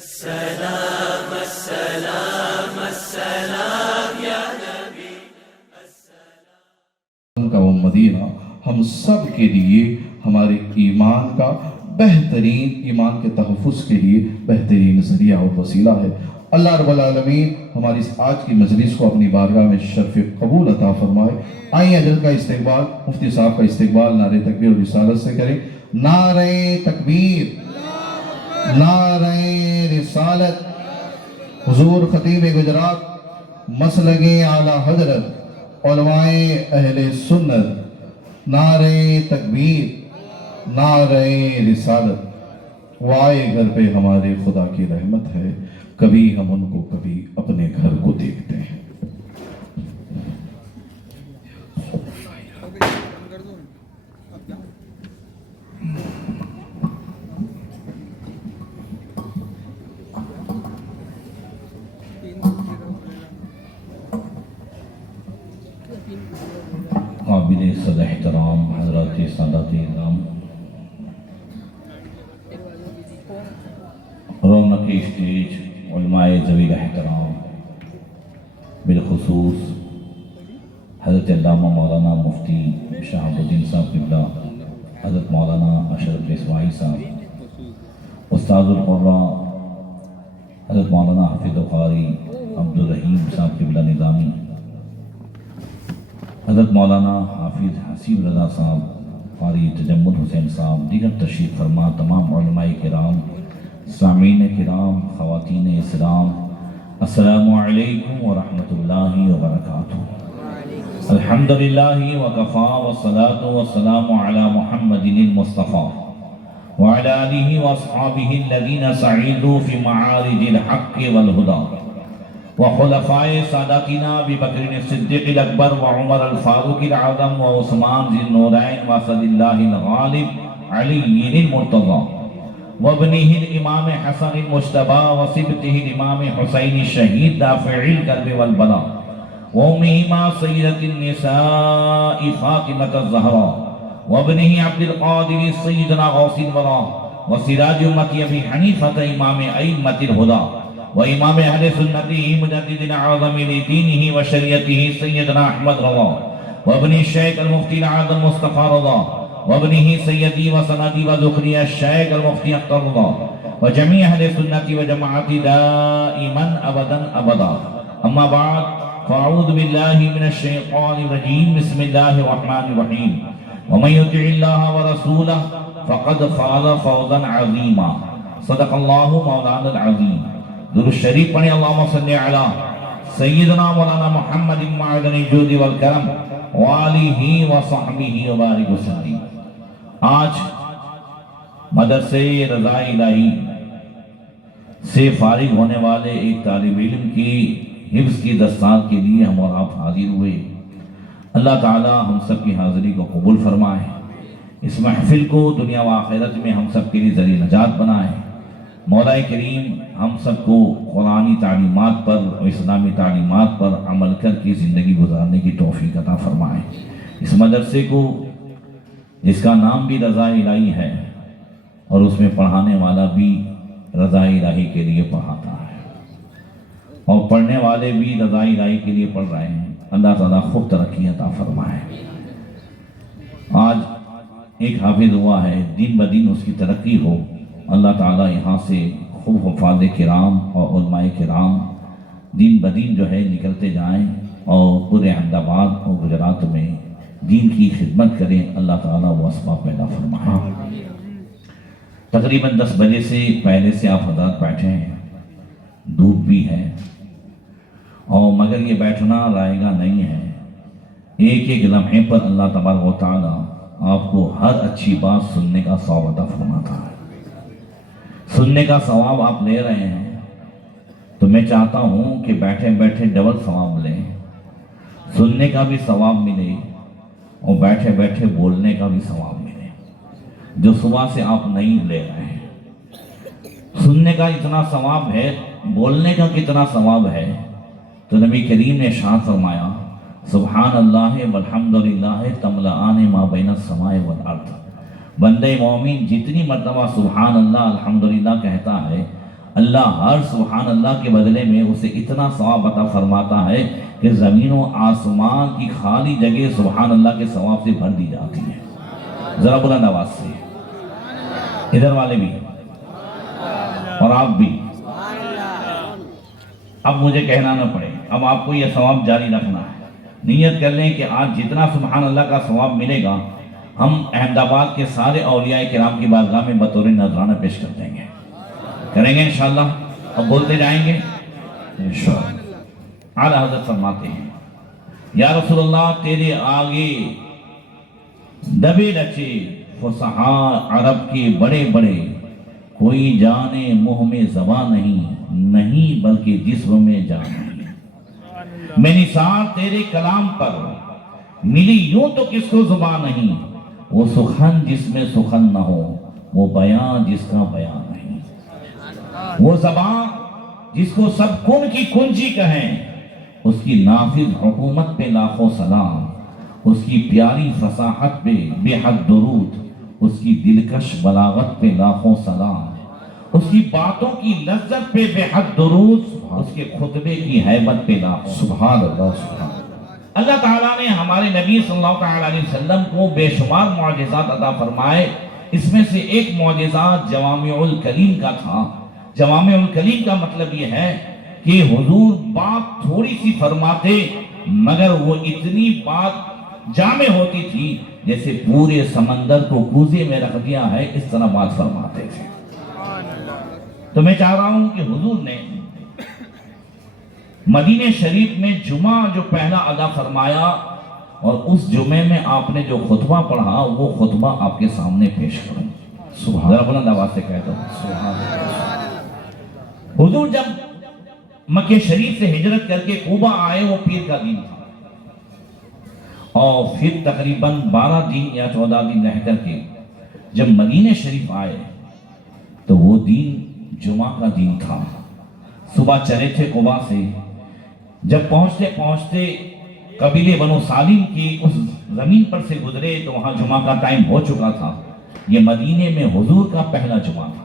السلام السلام السلام یا نبی کا وہ مدینہ ہم سب کے لیے ہمارے ایمان کا بہترین، ایمان کے تحفظ کے لیے بہترین ذریعہ اور وسیلہ ہے۔ اللہ رب العالمین ہماری اس آج کی مجلس کو اپنی بارگاہ میں شرف قبول عطا فرمائے۔ آئیں اجل کا استقبال، مفتی صاحب کا استقبال نعرہ تکبیر و رسالت سے کریں۔ نعرہ تکبیر، نعرہ رسالت، حضور خطیب گجرات مسلک اعلیٰ حضرت علماء اہل سنت، نعرہ تکبیر، نعرہ رسالت۔ وہ آئے گھر پہ ہمارے خدا کی رحمت ہے، کبھی ہم ان کو کبھی اپنے گھر کو دیکھتے ہیں۔ قابل صد احترام حضرات سادات اعظام، رونق اسٹیج علماء ذوی احترام، بالخصوص حضرت علامہ مولانا مفتی شہاب الدین صاحب قبلہ، حضرت مولانا اشرف اسماعیل صاحب، استاد القراء حضرت مولانا حافظ قاری عبدالرحیم صاحب قبلہ نظامی، حضرت مولانا حافظ حسیب رضا صاحب، قاری تجمل حسین صاحب، دیگر تشریف فرما تمام علماء کرام، سامعین کرام، خواتین اسلام، السلام علیکم ورحمۃ اللہ وبرکاتہ۔ الحمدللہ وکفا والصلاة والسلام علی محمد المصطفى وعلى آلہ واصحابہ الذین سعیدوا فی معارج الحق والہدى وخلفائے ساداتنا ابی بکر الصدیق الاکبر وعمر الفاروق العظم وعثمان ذی النورین واسد اللہ الغالب علی المرتضی وابنہ الامام حسن المجتبی وصبتہ الامام حسین الشہید دافع الکرب والبلاء وامہما سیدۃ النساء فاطمۃ الزہراء وابنہ عبد القادر سیدنا غوث الورا وسراج امت ابی حنیفۃ امام ائمۃ الہدی وإمام أهل سنته مجدد أعظم لدينه وشريعته سيدنا أحمد رضا وابن الشيخ المفتي العظم مصطفى رضا وابنه سيدي وسندي وذخري الشيخ المفتي أختر رضا وجميع أهل السنة وجماعة دائما أبدا أبدا. أما بعد فأعوذ بالله من الشيطان الرجيم. بسم الله الرحمن الرحيم. ومن يطع الله ورسوله فقد فاز فوزا عظيما. صدق الله مولانا العظيم. درود شریف پڑھیں. اللہم صلی علی سیدنا مولانا محمد معدن الجود والکرم وآلہ وصحبہ وبارک وسلم. آج مدرسے رضا الہی سے فارغ ہونے والے ایک طالب علم کی حفظ کی دستار کے لیے ہم اور آپ حاضر ہوئے. اللہ تعالی ہم سب کی حاضری کو قبول فرمائے. اس محفل کو دنیا و آخرت میں ہم سب کے لیے ذریعہ نجات بنائے. مولا کریم ہم سب کو قرآنی تعلیمات پر اور اسلامی تعلیمات پر عمل کر کے زندگی گزارنے کی توفیق عطا فرمائے. اس مدرسے کو جس کا نام بھی رضا الہی ہے اور اس میں پڑھانے والا بھی رضا الہی کے لیے پڑھاتا ہے اور پڑھنے والے بھی رضا الہی کے لیے پڑھ رہے ہیں. اللہ تعالیٰ خوب ترقی عطا فرمائے. آج ایک حافظ ہوا ہے، دن بدن اس کی ترقی ہو. اللہ تعالیٰ یہاں سے خوب حفاظ کرام اور علماء کرام دن بدن جو ہے نکلتے جائیں اور پورے احمد آباد اور گجرات میں دین کی خدمت کریں. اللہ تعالیٰ وہ اسباب پیدا فرمائے. تقریباً 10 بجے سے پہلے سے آپ حضرات بیٹھے ہیں، دھوپ بھی ہے اور مگر یہ بیٹھنا رائے گا نہیں ہے. ایک ایک لمحے پر اللہ تبارک و تعالیٰ آپ کو ہر اچھی بات سننے کا ثواب عطا فرماتا ہے. سننے کا ثواب آپ لے رہے ہیں تو میں چاہتا ہوں کہ بیٹھے بیٹھے ڈبل ثواب لیں. سننے کا بھی ثواب ملے اور بیٹھے بیٹھے بولنے کا بھی ثواب ملے جو صبح سے آپ نہیں لے رہے ہیں. سننے کا اتنا ثواب ہے، بولنے کا کتنا ثواب ہے. تو نبی کریم نے ارشاد فرمایا سبحان اللہ والحمدللہ تملأان ما بین السماء والارض. بندے مومن جتنی مرتبہ سبحان اللہ الحمدللہ کہتا ہے اللہ ہر سبحان اللہ کے بدلے میں اسے اتنا ثواب عطا فرماتا ہے کہ زمین و آسمان کی خالی جگہ سبحان اللہ کے ثواب سے بھر دی جاتی ہے. ذرا بلند آواز سے ادھر والے بھی اور آپ بھی. اب مجھے کہنا نہ پڑے، اب آپ کو یہ ثواب جاری رکھنا ہے. نیت کر لیں کہ آج جتنا سبحان اللہ کا ثواب ملے گا ہم احمد آباد کے سارے اولیاء کرام کی بارگاہ میں بطور نذرانہ پیش کر دیں گے. کریں گے انشاءاللہ. اب بولتے جائیں گے انشاءاللہ. اعلیٰ حضرت فرماتے ہیں یا رسول اللہ تیرے آگے دبے لچے فصحاء عرب کے بڑے بڑے کوئی جانے منہ میں زبان نہیں بلکہ جسم میں جان نہیں. میں نثار تیرے کلام پر ملی یوں تو کس کو زبان نہیں. وہ سخن جس میں سخن نہ ہو، وہ بیان جس کا بیان نہیں. وہ زبان جس کو سب کن کی کنجی کہیں، اس کی نافذ حکومت پہ لاکھوں سلام. اس کی پیاری فصاحت پہ بے حد درود، اس کی دلکش بلاغت پہ لاکھوں سلام. اس کی باتوں کی لذت پہ بے حد درود، اس کے خطبے کی حیبت پہ لاکھوں سبحان اللہ. سبحان اللہ تعالیٰ نے ہمارے نبی صلی اللہ علیہ وسلم کو بے شمار معجزات عطا فرمائے. اس میں سے ایک معجزات جوامع الکلیم کا تھا. جوامع الکلیم کا مطلب یہ ہے کہ حضور بات تھوڑی سی فرماتے مگر وہ اتنی بات جامع ہوتی تھی جیسے پورے سمندر کو کوزے میں رکھ دیا ہے، اس طرح بات فرماتے تھے. تو میں چاہ رہا ہوں کہ حضور نے مدینہ شریف میں جمعہ جو پہلا ادا فرمایا اور اس جمعے میں آپ نے جو خطبہ پڑھا وہ خطبہ آپ کے سامنے پیش کروں. سبحان اللہ. بلند آواز سے کہتا ہوں سبحان اللہ. حضور جب مکہ شریف سے ہجرت کر کے کوبہ آئے وہ پیر کا دن تھا، اور پھر تقریباً 12 دن یا 14 دن رہ کر کے جب مدینہ شریف آئے تو وہ دن جمعہ کا دن تھا. صبح چلے تھے کوبہ سے، جب پہنچتے پہنچتے قبیلے بنو سالم کی اس زمین پر سے گزرے تو وہاں جمعہ کا ٹائم ہو چکا تھا. یہ مدینے میں حضور کا پہلا جمعہ تھا.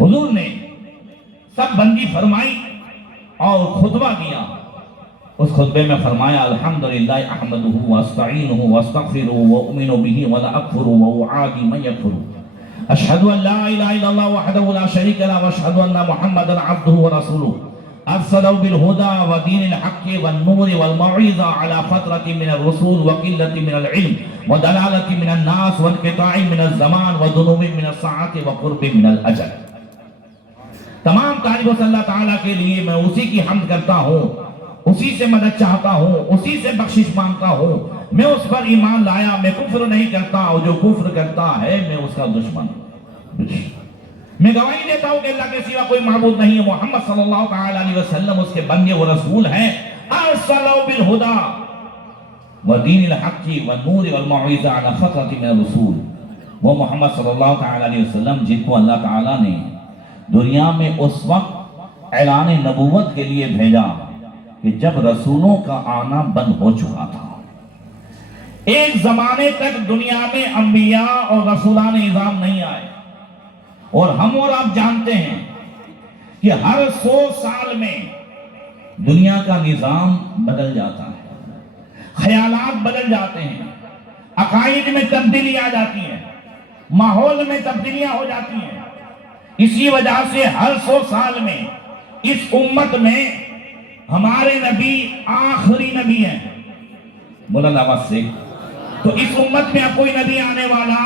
حضور نے سب بندی فرمائی اور خطبہ دیا. اس خطبے میں فرمایا الحمدللہ احمدہ واستعینہ واستغفرہ واؤمن بہ ولا اکفر واعادی من یکفر. اشہد ان لا الہ الا اللہ وحدہ لا شریک لہ واشہد ان محمدا عبدہ ورسولہ ارسلہ بالہدى ودین الحق والنور والموعظہ علی فترۃ من الرسول وقلۃ من العلم ودلالۃ من الناس وانقطاع من الزمان ودنو من الساعۃ وقرب من الاجل. تمام تعریف صلی اللہ تعالیٰ کے لیے میں اسی کی حمد کرتا ہوں، اسی سے مدد چاہتا ہوں، اسی سے بخشش مانگتا ہوں. میں اس پر ایمان لایا، میں کفر نہیں کرتا، اور جو کفر کرتا ہے میں اس کا دشمن ہوں. میں گواہی دیتا ہوں کہ اللہ کے سوا کوئی معبود نہیں ہے، محمد صلی اللہ علیہ وسلم اس کے بندے و رسول ہیں. ارسلہ بالہدی ودین الحق والنور والموعظہ علی فترۃ من الرسول. وہ محمد صلی اللہ علیہ وسلم جن کو اللہ تعالیٰ نے دنیا میں اس وقت اعلان نبوت کے لیے بھیجا کہ جب رسولوں کا آنا بند ہو چکا تھا. ایک زمانے تک دنیا میں انبیاء اور رسولان نظام نہیں آئے، اور ہم اور آپ جانتے ہیں کہ ہر 100 سال میں دنیا کا نظام بدل جاتا ہے، خیالات بدل جاتے ہیں، عقائد میں تبدیلی آ جاتی ہے، ماحول میں تبدیلیاں ہو جاتی ہیں. اسی وجہ سے ہر 100 سال میں اس امت میں ہمارے نبی آخری نبی ہیں. بلند آواز سے. تو اس امت میں اب کوئی نبی آنے والا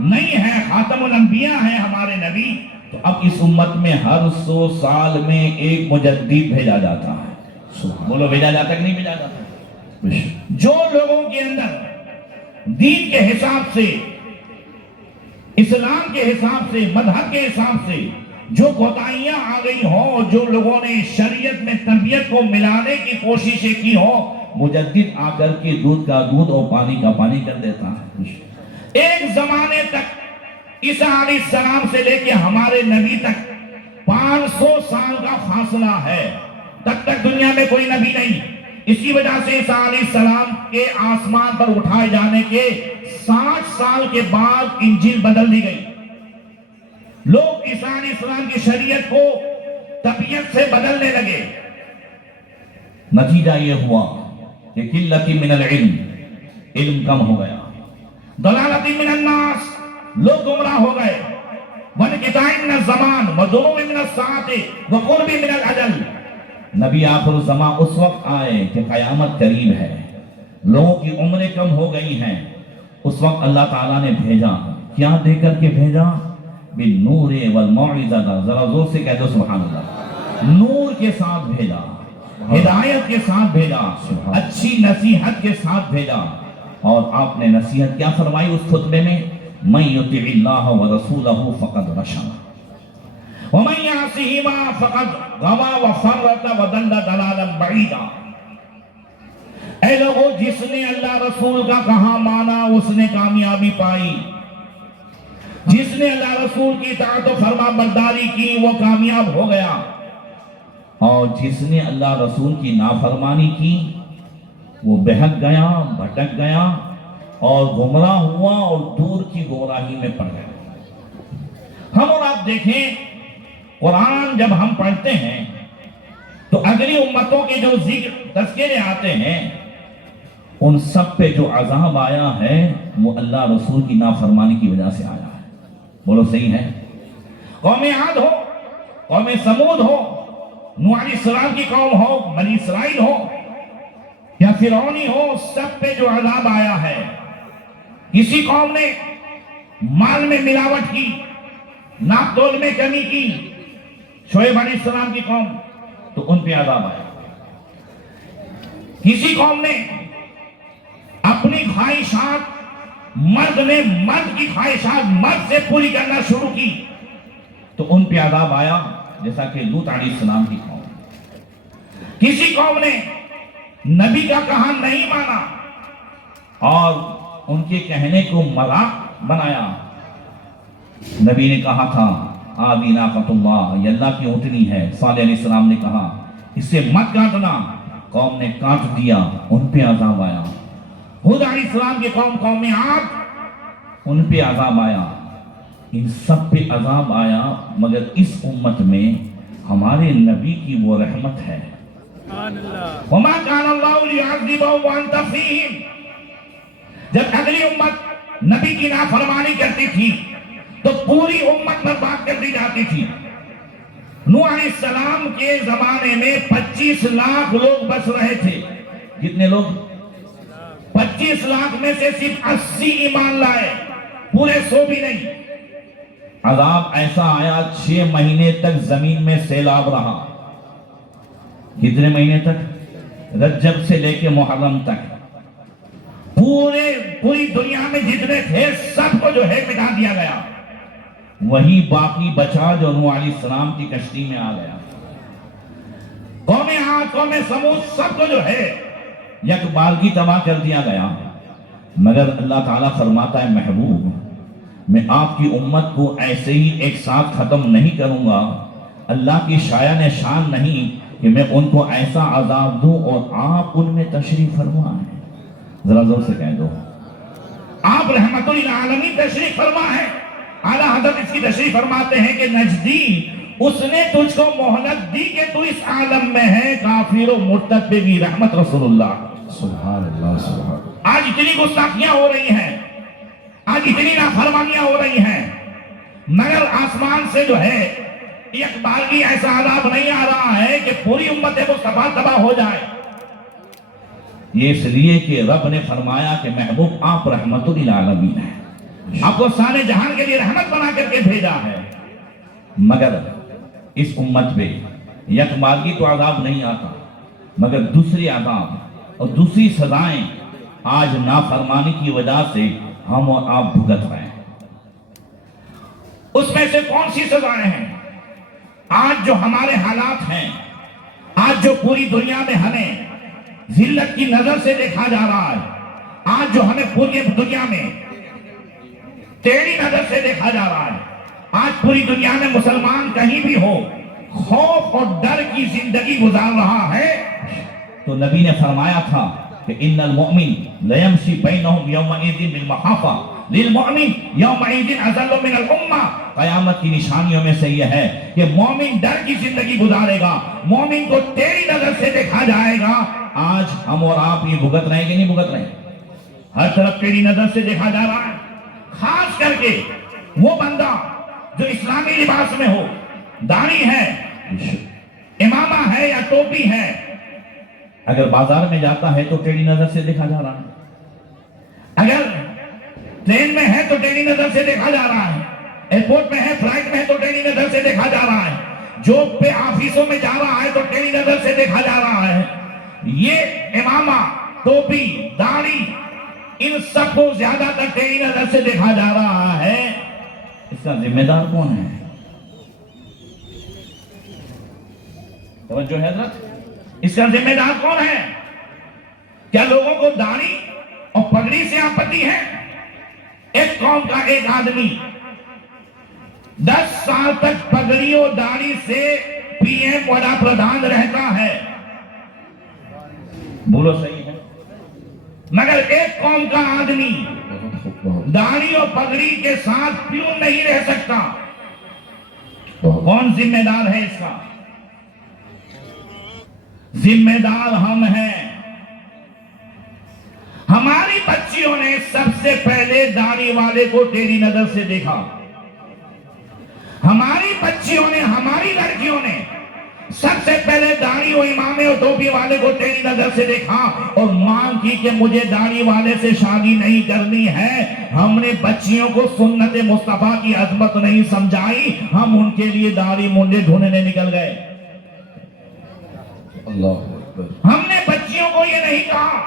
نہیں ہے، خاتم الانبیاء ہیں ہمارے نبی. تو اب اس امت میں ہر 100 سال میں ایک مجدد بھیجا جاتا ہے. بولو بھیجا جاتا کہ نہیں بھیجا جاتا؟ جو لوگوں کے اندر دین کے حساب سے، اسلام کے حساب سے، مذہب کے حساب سے جو کوتاہیاں آ گئی ہوں، جو لوگوں نے شریعت میں تربیت کو ملانے کی کوششیں کی ہوں، مجدد آ کر کے دودھ کا دودھ اور پانی کا پانی کر دیتا ہے. ایک زمانے تک عیسیٰ علیہ السلام سے لے کے ہمارے نبی تک 500 سال کا فاصلہ ہے، تب تک دنیا میں کوئی نبی نہیں. اسی وجہ سے عیسیٰ علیہ السلام کے آسمان پر اٹھائے جانے کے 60 سال کے بعد انجیل بدل دی گئی. لوگ عیسیٰ علیہ السلام کی شریعت کو طبیعت سے بدلنے لگے. نتیجہ یہ ہوا کہ قلت من العلم، علم کم ہو گیا. ضلالت من الناس، لوگ گمراہ ہو گئے. وانقطاع من الزمان ودنو من الساعة وقرب من الاجل. نبی آخر الزمان اس وقت آئے کہ قیامت قریب ہے، لوگوں کی عمریں کم ہو گئی ہیں. اس وقت اللہ تعالیٰ نے بھیجا، کیا دے کر کے بھیجا؟ بالنور والموعظہ. ذرا زور سے کہہ دو سبحان اللہ. نور کے ساتھ بھیجا، ہدایت کے ساتھ بھیجا، اچھی نصیحت کے ساتھ بھیجا. اور آپ نے نصیحت کیا فرمائی اس خطبے میں؟ من یطع اللہ ورسولہ فقد رشد ومن یعصہما فقد غوی وفرط وضل ضلالا بعیدا. اے لوگو، جس نے اللہ رسول کا کہا مانا اس نے کامیابی پائی. جس نے اللہ رسول کی اطاعت و فرما برداری کی وہ کامیاب ہو گیا. اور جس نے اللہ رسول کی نافرمانی کی وہ بہک گیا، بھٹک گیا اور گمراہ ہوا اور دور کی گمراہی میں پڑ گیا. ہم اور آپ دیکھیں، قرآن جب ہم پڑھتے ہیں تو اگلی امتوں کے جو ذکر تذکرے آتے ہیں ان سب پہ جو عذاب آیا ہے وہ اللہ رسول کی نافرمانی کی وجہ سے آیا ہے. بولو صحیح ہے؟ قوم عاد ہو، قوم سمود ہو، نوح علیہ السلام کی قوم ہو، بنی اسرائیل ہو یا فرعونی ہو، سب پہ جو عذاب آیا ہے. کسی قوم نے مال میں ملاوٹ کی، ناپ تول میں کمی کی، شعیب علیہ السلام کی قوم، تو ان پہ عذاب آیا. کسی قوم نے اپنی خواہشات، مرد نے مرد کی خواہشات مرد سے پوری کرنا شروع کی تو ان پہ عذاب آیا، جیسا کہ لوط علیہ السلام کی قوم. کسی قوم نے نبی کا کہا نہیں مانا اور ان کے کہنے کو مذاق بنایا. نبی نے کہا تھا آبی ناقۃ اللہ، یہ اللہ کی اونٹنی ہے. صالح علیہ السلام نے کہا اسے مت کاٹنا، قوم نے کاٹ دیا، ان پہ عذاب آیا. ہود علیہ السلام کی قوم، قوم عاد، ان پہ عذاب آیا. ان سب پہ عذاب آیا، مگر اس امت میں ہمارے نبی کی وہ رحمت ہے. وَمَا كَانَ اللَّهُ لِيُعَذِّبَهُمْ وَأَنْتَ فِيهِمْ. جب اگلی امت نبی کی نافرمانی کرتی تھی تو پوری امت برباد کر دی جاتی تھی. نوح علیہ السلام کے زمانے میں 25 لاکھ لوگ بس رہے تھے. کتنے لوگ؟ 25 لاکھ میں سے صرف 80 ایمان لائے، پورے 100 بھی نہیں. عذاب ایسا آیا 6 مہینے تک زمین میں سیلاب رہا. کتنے مہینے تک؟ رجب سے لے کے محرم تک. پوری دنیا میں جتنے تھے سب کو جو ہے مٹا دیا گیا. وہی باقی بچا جو نوح علیہ السلام کی کشتی میں آ گیا. قوم عاد، قوم سمود، سب کو جو ہے یک بارگی تباہ کر دیا گیا. مگر اللہ تعالیٰ فرماتا ہے محبوب، میں آپ کی امت کو ایسے ہی ایک ساتھ ختم نہیں کروں گا. اللہ کی شایان شان نہیں کہ میں ان کو ایسا عذاب دوں اور آپ ان میں تشریف فرما ہے. ذرا زور سے کہہ دو آپ رحمت للعالمین تشریف فرما ہے. اعلیٰ حضرت اس کی تشریف فرماتے ہیں کہ نجدی اس نے تجھ کو مہلت دی کہ تو اس عالم میں ہے، کافر و مرتد پہ بھی رحمت رسول اللہ. سبحان اللہ، سبحان. آج اتنی گستاخیاں ہو رہی ہیں، آج اتنی نافرمانیاں ہو رہی ہیں، مگر آسمان سے جو ہے ایک بارگی ایسا عذاب نہیں آ رہا ہے کہ پوری امت مصطفیٰ تباہ ہو جائے. یہ اس لیے کہ رب نے فرمایا کہ محبوب آپ رحمت للعالمین ہیں، آپ کو سارے جہان کے لیے رحمت بنا کر کے بھیجا ہے. مگر اس امت پہ یک بارگی تو عذاب نہیں آتا، مگر دوسری عذاب اور دوسری سزائیں آج نافرمانی کی وجہ سے ہم اور آپ بھگت رہے ہیں. اس میں سے کون سی سزائیں ہیں؟ آج جو ہمارے حالات ہیں، آج جو پوری دنیا میں ہمیں ذلت کی نظر سے دیکھا جا رہا ہے، آج جو ہمیں پوری دنیا میں ٹیڑھی نظر سے دیکھا جا رہا ہے، آج پوری دنیا میں مسلمان کہیں بھی ہو خوف اور ڈر کی زندگی گزار رہا ہے، تو نبی نے فرمایا تھا کہ ان المؤمن لیمشی بینہم یومئذ بالمخافہ للمؤمن یومئذ اذل من الامہ. قیامت کی نشانیوں میں سے یہ ہے کہ مومن ڈر کی زندگی گزارے گا, مومن کو تیری نظر سے دیکھا جائے گا. آج ہم اور آپ یہ بھگت رہے ہیں کہ نہیں بھگت رہے ہیں؟ ہر طرف تیری نظر سے دیکھا جا رہا ہے. خاص کر کے وہ بندہ جو اسلامی لباس میں ہو, داڑھی ہے, امامہ ہے یا ٹوپی ہے, اگر بازار میں جاتا ہے تو ٹیڑھی نظر سے دیکھا جا رہا ہے. اگر ٹرین میں ہے تو ٹیڑھی نظر سے دیکھا جا رہا ہے, ایئرپورٹ میں ہے, فلائٹ میں ہے تو ٹیڑھی نظر سے دیکھا جا رہا ہے, جاب پہ آفیسوں میں جا رہا ہے تو ٹیڑھی نظر سے دیکھا جا رہا ہے. یہ امامہ, ٹوپی, داڑھی, ان سب کو زیادہ تر ٹیڑھی نظر سے دیکھا جا رہا ہے. اس کا ذمہ دار کون ہے؟ توجہ ہے حضرت, اس کا ذمہ دار کون ہے؟ کیا لوگوں کو داڑھی اور پگڑی سے آپتی ہے؟ ایک قوم کا ایک آدمی 10 سال تک پگڑی اور داڑھی سے پی ایم وڈا پردھان رہتا ہے, بولو صحیح ہے, مگر ایک قوم کا آدمی داڑھی اور پگڑی کے ساتھ کیوں نہیں رہ سکتا؟ کون ذمہ دار ہے اس کا؟ ذمہ دار ہم ہیں. ہماری بچیوں نے سب سے پہلے داڑھی والے کو ٹیڑھی نظر سے دیکھا. ہماری بچیوں نے, ہماری لڑکیوں نے سب سے پہلے داڑھی و امامے اور ٹوپی والے کو ٹیڑھی نظر سے دیکھا اور مانگ کی کہ مجھے داڑھی والے سے شادی نہیں کرنی ہے. ہم نے بچیوں کو سنت مصطفیٰ کی عظمت نہیں سمجھائی, ہم ان کے لیے داڑھی منڈے ڈھونڈنے نکل گئے. اللہ اکبر. ہم نے بچیوں کو یہ نہیں کہا,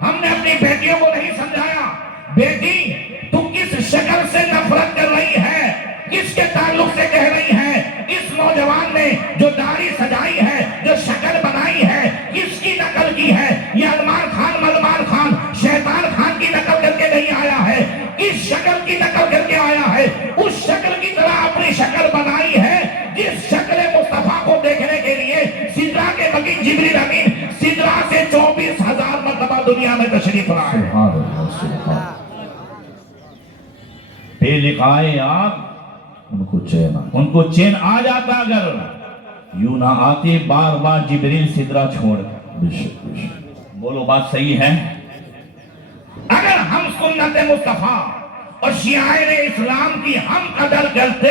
ہم نے اپنی بیٹیوں کو نہیں سمجھایا, بیٹی تو کس شکل سے نفرت کر رہی ہے, کس کے تعلق سے کہہ رہی ہے, اس نوجوان نے جو داڑھی سجائی ہے, جو شکل بنائی ہے, کس کی نقل کی ہے؟ یہ علمان خان, ملمان خان, شیطان خان کی نقل کر کے نہیں آیا ہے, کس شکل کی نقل کر کے آیا ہے؟ اس شکل کی طرح اپنی شکل بنائی ہے جس شکل مصطفیٰ کو دیکھنے کے لیے سدرا کے مکین جبریل امین سدرا سے 24,000 مرتبہ دنیا میں تشریف لائے. سبحان اللہ, سبحان. بے لقائے یار ان کو چین آ جاتا اگر یوں نہ آتے بار بار جبریل سدرا چھوڑ. بے شک, بے شک. بولو بات صحیح ہے. اگر ہم سنت مصطفیٰ اور شعائر اسلام کی ہم قدر کرتے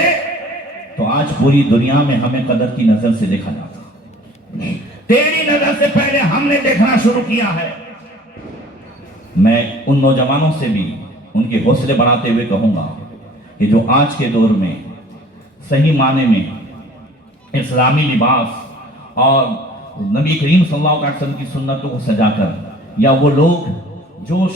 تو آج پوری دنیا میں ہمیں قدر کی نظر سے دیکھا جاتا. تیری نظر سے پہلے ہم نے دیکھنا شروع کیا ہے. میں ان نوجوانوں سے بھی ان کے حوصلے بڑھاتے ہوئے کہوں گا کہ جو آج کے دور میں صحیح معنی میں اسلامی لباس اور نبی کریم صلی اللہ علیہ وسلم کی سنتوں کو سجا کر, یا وہ لوگ جو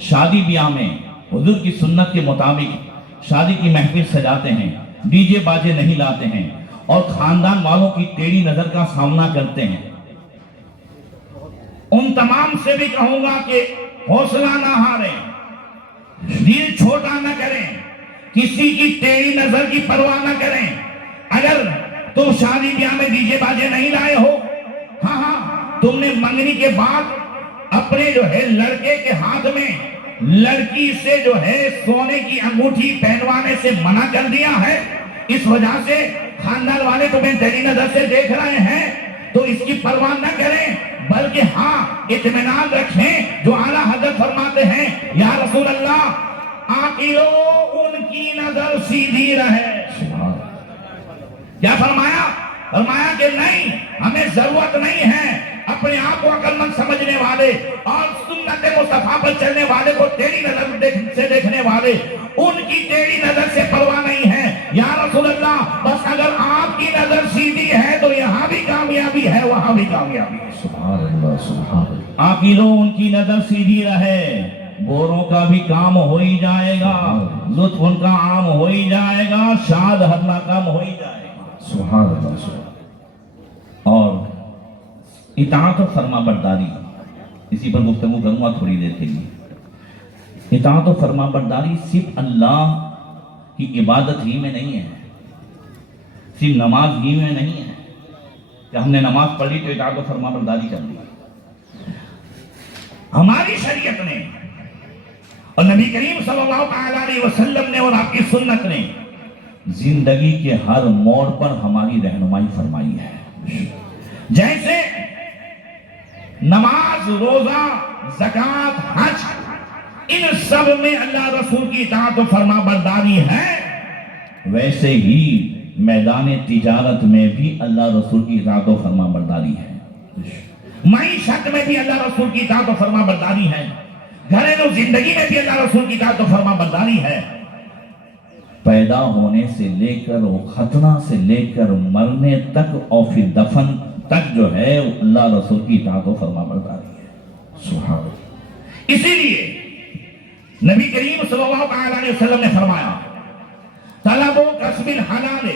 شادی بیاہ میں حضور کی سنت کے مطابق شادی کی محفل سجاتے ہیں, ڈی جے باجے نہیں لاتے ہیں اور خاندان والوں کی ٹیڑھی نظر کا سامنا کرتے ہیں, ان تمام سے بھی کہوں گا کہ حوصلہ نہ ہاریں, دل چھوٹا نہ کریں, کسی کی ٹیڑھی نظر کی پرواہ نہ کریں. اگر تم شادی بیاہ میں ڈی جے باجے نہیں لائے ہو, ہاں تم نے منگنی کے بعد اپنے جو ہے لڑکے کے ہاتھ میں لڑکی سے جو ہے سونے کی انگوٹھی پہنوانے سے منع کر دیا ہے, اس وجہ سے خاندان والے تمہیں ٹیڑھی نظر سے دیکھ رہے ہیں, تو اس کی پرواہ نہ کریں, بلکہ ہاں اطمینان رکھیں جو اعلیٰ حضرت فرماتے ہیں یا رسول اللہ عاقلو ان کی نظر سیدھی رہے. کیا فرمایا؟ فرمایا کہ نہیں, ہمیں ضرورت نہیں ہے اپنے آپ کو عقل مند سمجھنے والے اور سنت مصطفیٰ پر چلنے والے کو ٹیڑھی نظر سے دیکھنے والے, ان کی ٹیڑھی نظر سے پرواہ نہیں ہے. یا رسول اللہ بس اگر آپ کی نظر سیدھی ہے تو یہاں بھی کامیابی ہے, وہاں بھی کامیابی ہے. سبحان اللہ, سبحان اللہ. عاقلوں ان کی نظر سیدھی رہے, گوروں کا بھی کام ہو ہی جائے گا, لطف ان کا عام ہو ہی جائے گا, شاد ہرنا کام ہو ہی جائے گا. سبحان اللہ, سبحان. اور اطاعت و فرما برداری, اسی پر گفتگو کروں گا تھوڑی دیر کے لیے. اطاعت و فرما برداری صرف اللہ کی عبادت ہی میں نہیں ہے, صرف نماز ہی میں نہیں ہے کہ ہم نے نماز پڑھی تو اطاعت و فرما برداری کر دی. ہماری شریعت نے اور نبی کریم صلی اللہ تعالی علیہ وسلم نے اور آپ کی سنت نے زندگی کے ہر موڑ پر ہماری رہنمائی فرمائی ہے. جیسے نماز، روزہ، زکوٰۃ، حج، ان سب میں اللہ رسول کی اطاعت و فرما برداری ہے، ویسے ہی میدان تجارت میں بھی اللہ رسول کی اطاعت و فرما برداری ہے. معیشت میں بھی اللہ رسول کی اطاعت و فرما برداری ہے. گھریلو زندگی میں بھی اللہ رسول کی اطاعت و فرما برداری ہے. پیدا ہونے سے لے کر ختنہ سے لے کر مرنے تک اور پھر دفن تک جو ہے اللہ رسول کی اطاعت و فرما برداری ہے. سبحان اللہ. اسی لیے نبی کریم صلی اللہ تعالی علیہ وسلم نے فرمایا طلب و کسب الحلال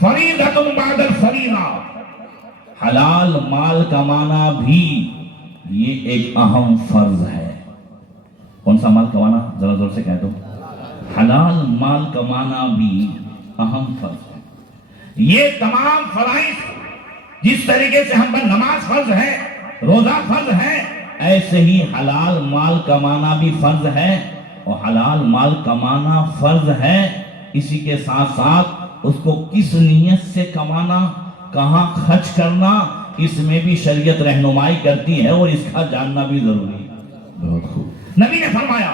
فریضۃ بعد الفریضہ. حلال مال کمانا بھی یہ ایک اہم فرض ہے. کون سا مال کمانا؟ ذرا زور سے کہہ دو. حلال مال کمانا بھی اہم فرض ہے. یہ تمام فرائض جس طریقے سے ہم پر نماز فرض ہے، روزہ فرض ہے، ایسے ہی حلال مال کمانا بھی فرض ہے. اور حلال مال کمانا فرض ہے، اسی کے ساتھ ساتھ اس کو کس نیت سے کمانا، کہاں خرچ کرنا، اس میں بھی شریعت رہنمائی کرتی ہے اور اس کا جاننا بھی ضروری ہے. بہت خوب. نبی نے فرمایا